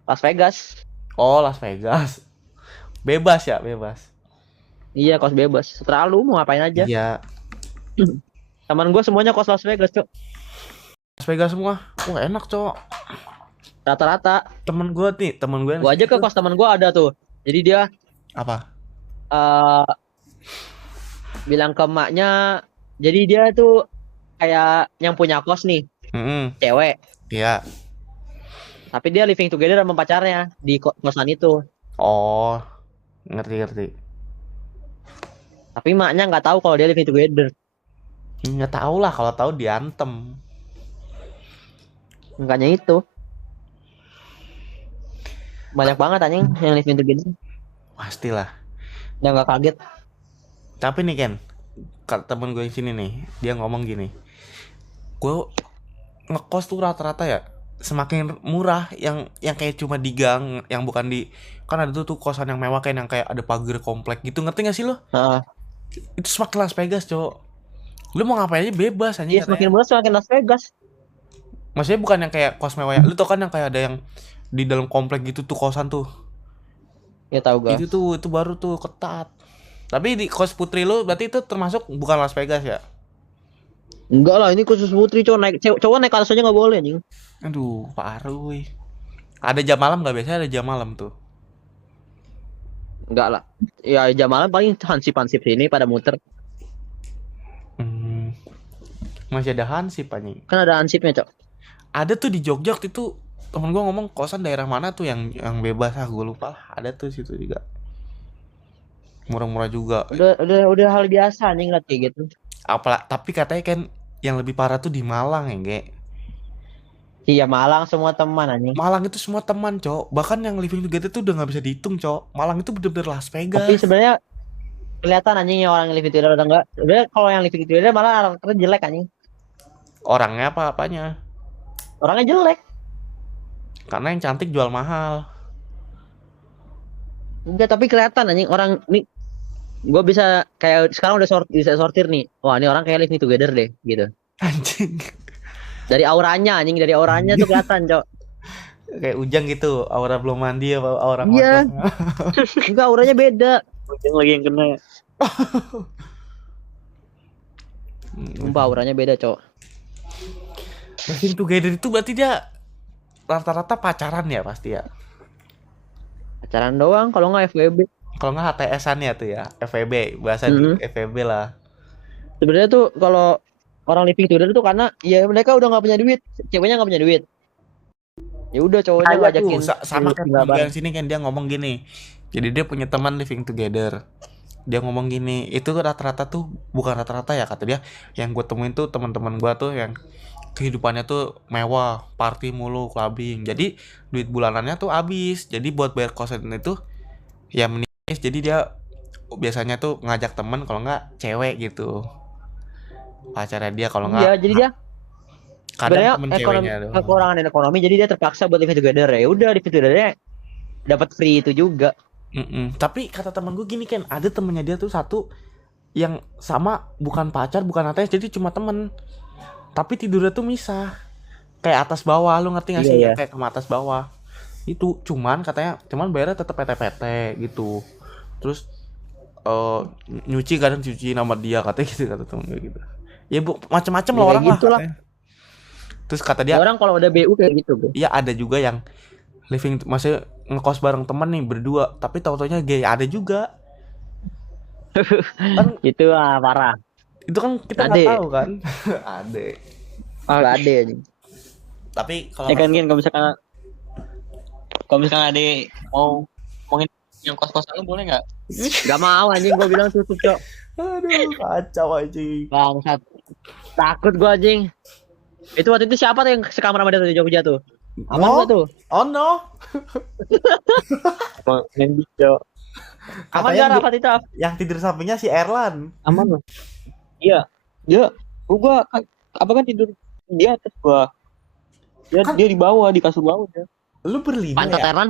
Las Vegas. Oh, Las Vegas. Bebas ya, bebas. Iya, kos bebas. Terlalu mau ngapain aja. Iya. Teman gue semuanya kos Las Vegas, Cok. Las Vegas semua. Wah, enak, Cok. Rata-rata. Temen gue yang Gue aja ke situ. kos teman gue ada tuh. Jadi dia Apa? eh bilang ke emaknya, jadi dia tuh kayak yang punya kos nih, cewek. Iya. Tapi dia living together sama pacarnya di kosan itu. Oh, ngerti. Tapi emaknya nggak tahu kalau dia living together. Nggak tahu lah, kalau tahu diantem. Makanya itu. Banyak banget anjing yang living together. Pastilah. Dia nggak kaget. Tapi nih Ken, temen gue yang sini nih, dia ngomong gini, gue ngekos tuh rata-rata ya semakin murah yang kayak cuma di gang, yang bukan di, kan ada tuh kosan yang mewah kan, yang kayak ada pagar komplek gitu, ngerti gak sih lo? Itu semakin Las Vegas, cowok. Lu mau ngapain aja bebas aja. Iya, semakin murah semakin Las Vegas. Maksudnya bukan yang kayak kos mewah ya. Lu tau kan yang kayak ada yang di dalam komplek gitu tuh kosan tuh. Ya tahu gak. Itu baru tuh ketat. Tapi di kos putri lu berarti itu termasuk bukan Las Vegas ya? Enggak lah, ini khusus putri. Cowok naik atas aja nggak boleh anjing. Aduh, parah weh. Ada jam malam nggak? Biasanya ada jam malam tuh. Enggak lah. Ya jam malam paling hansip sini pada muter. Masih ada hansip anjing. Kan ada hansipnya, Cok. Ada tuh di Jogja itu, temen gua ngomong kosan daerah mana tuh yang bebas, gue lupa lah. Ada tuh situ juga. Murah-murah juga. Udah hal biasa anjing liat kayak gitu. Tapi katanya kan yang lebih parah tuh di Malang ya, Ge. Iya, Malang semua teman anjing. Malang itu semua teman, Cok. Bahkan yang living together tuh udah nggak bisa dihitung, Cok. Malang itu bener-bener Las Vegas. Tapi sebenarnya kelihatan anjing orang yang living together atau enggak. Sebenarnya kalau yang living together malah karakternya jelek anjing. Orangnya apanya? Orangnya jelek. Karena yang cantik jual mahal. Enggak, tapi kelihatan anjing orang nih. Gue bisa kayak sekarang udah bisa sortir nih. Wah, ini orang kayak living together deh gitu. Anjing. Dari auranya tuh kelihatan, Cok. Kayak Ujang gitu, aura belum mandi apa aura Iya. Enggak, auranya beda. Ujang lagi yang kena. Sumpah auranya beda, Cok. Living together itu berarti dia rata-rata pacaran ya pasti ya. Pacaran doang kalau nggak FWB. Kalau nggak HTS-an ya tuh ya, FVB, bahasa FVB lah. Sebenarnya tuh kalau orang living together tuh karena ya mereka udah nggak punya duit, ceweknya nggak punya duit. Ya udah cowoknya ngajakin. Sama kan yang sini kan dia ngomong gini. Jadi dia punya teman living together. Dia ngomong gini, itu rata-rata tuh bukan rata-rata ya kata dia. Yang gue temuin tuh teman-teman gue tuh yang kehidupannya tuh mewah, party mulu, clubbing. Jadi duit bulanannya tuh habis. Jadi buat bayar kosan itu ya menipis. Jadi dia biasanya tuh ngajak temen, kalau nggak cewek gitu. Pacarnya dia, kalau nggak. Iya, jadi dia kadang temen ceweknya doang. Kekurangan ekonomi, jadi dia terpaksa buat living together. Ya udah living togethernya dapat free itu juga. Tapi kata temen gue gini kan, ada temennya dia tuh satu yang sama, bukan pacar, bukan ATS, jadi cuma temen. Tapi tidurnya tuh misah, kayak atas bawah, lu ngerti nggak sih? Iya. Kayak sama atas bawah. Itu cuman bayarnya tetap PT-PT gitu. Terus nyuci kadang cuci nama dia, katanya gitu, kata temen gue gitu. Ya macam-macam lah orang gitu lah. Terus kata dia, orang kalau udah BU kayak gitu, Bro. Iya, ada juga yang living, maksudnya ngekos bareng temen nih berdua, tapi tau-taunya gay, ada juga. Kan itu parah. itu kan kita nggak tahu kan. Ade. Ada aja. Tapi kalau ya kan kalau misalkan ada mau ngomongin yang kos-kosan lu boleh nggak? Gak mau anjing, gue bilang tutup cok. Aduh, kacau anjing. Bangsat. Takut gue anjing. Itu waktu itu siapa tuh yang sekamar sama dia tuh di Jogja tuh? Aman Oh, gak tuh? oh no. Yang bisa. Aman Katanya gak rapat itu? yang tidur sampingnya si Erlan. Aman loh. Iya. Gua apa kan tidur di atas gua. Dia di bawah, di kasur bawah ya. Lu berlima Pantat ya? Erlan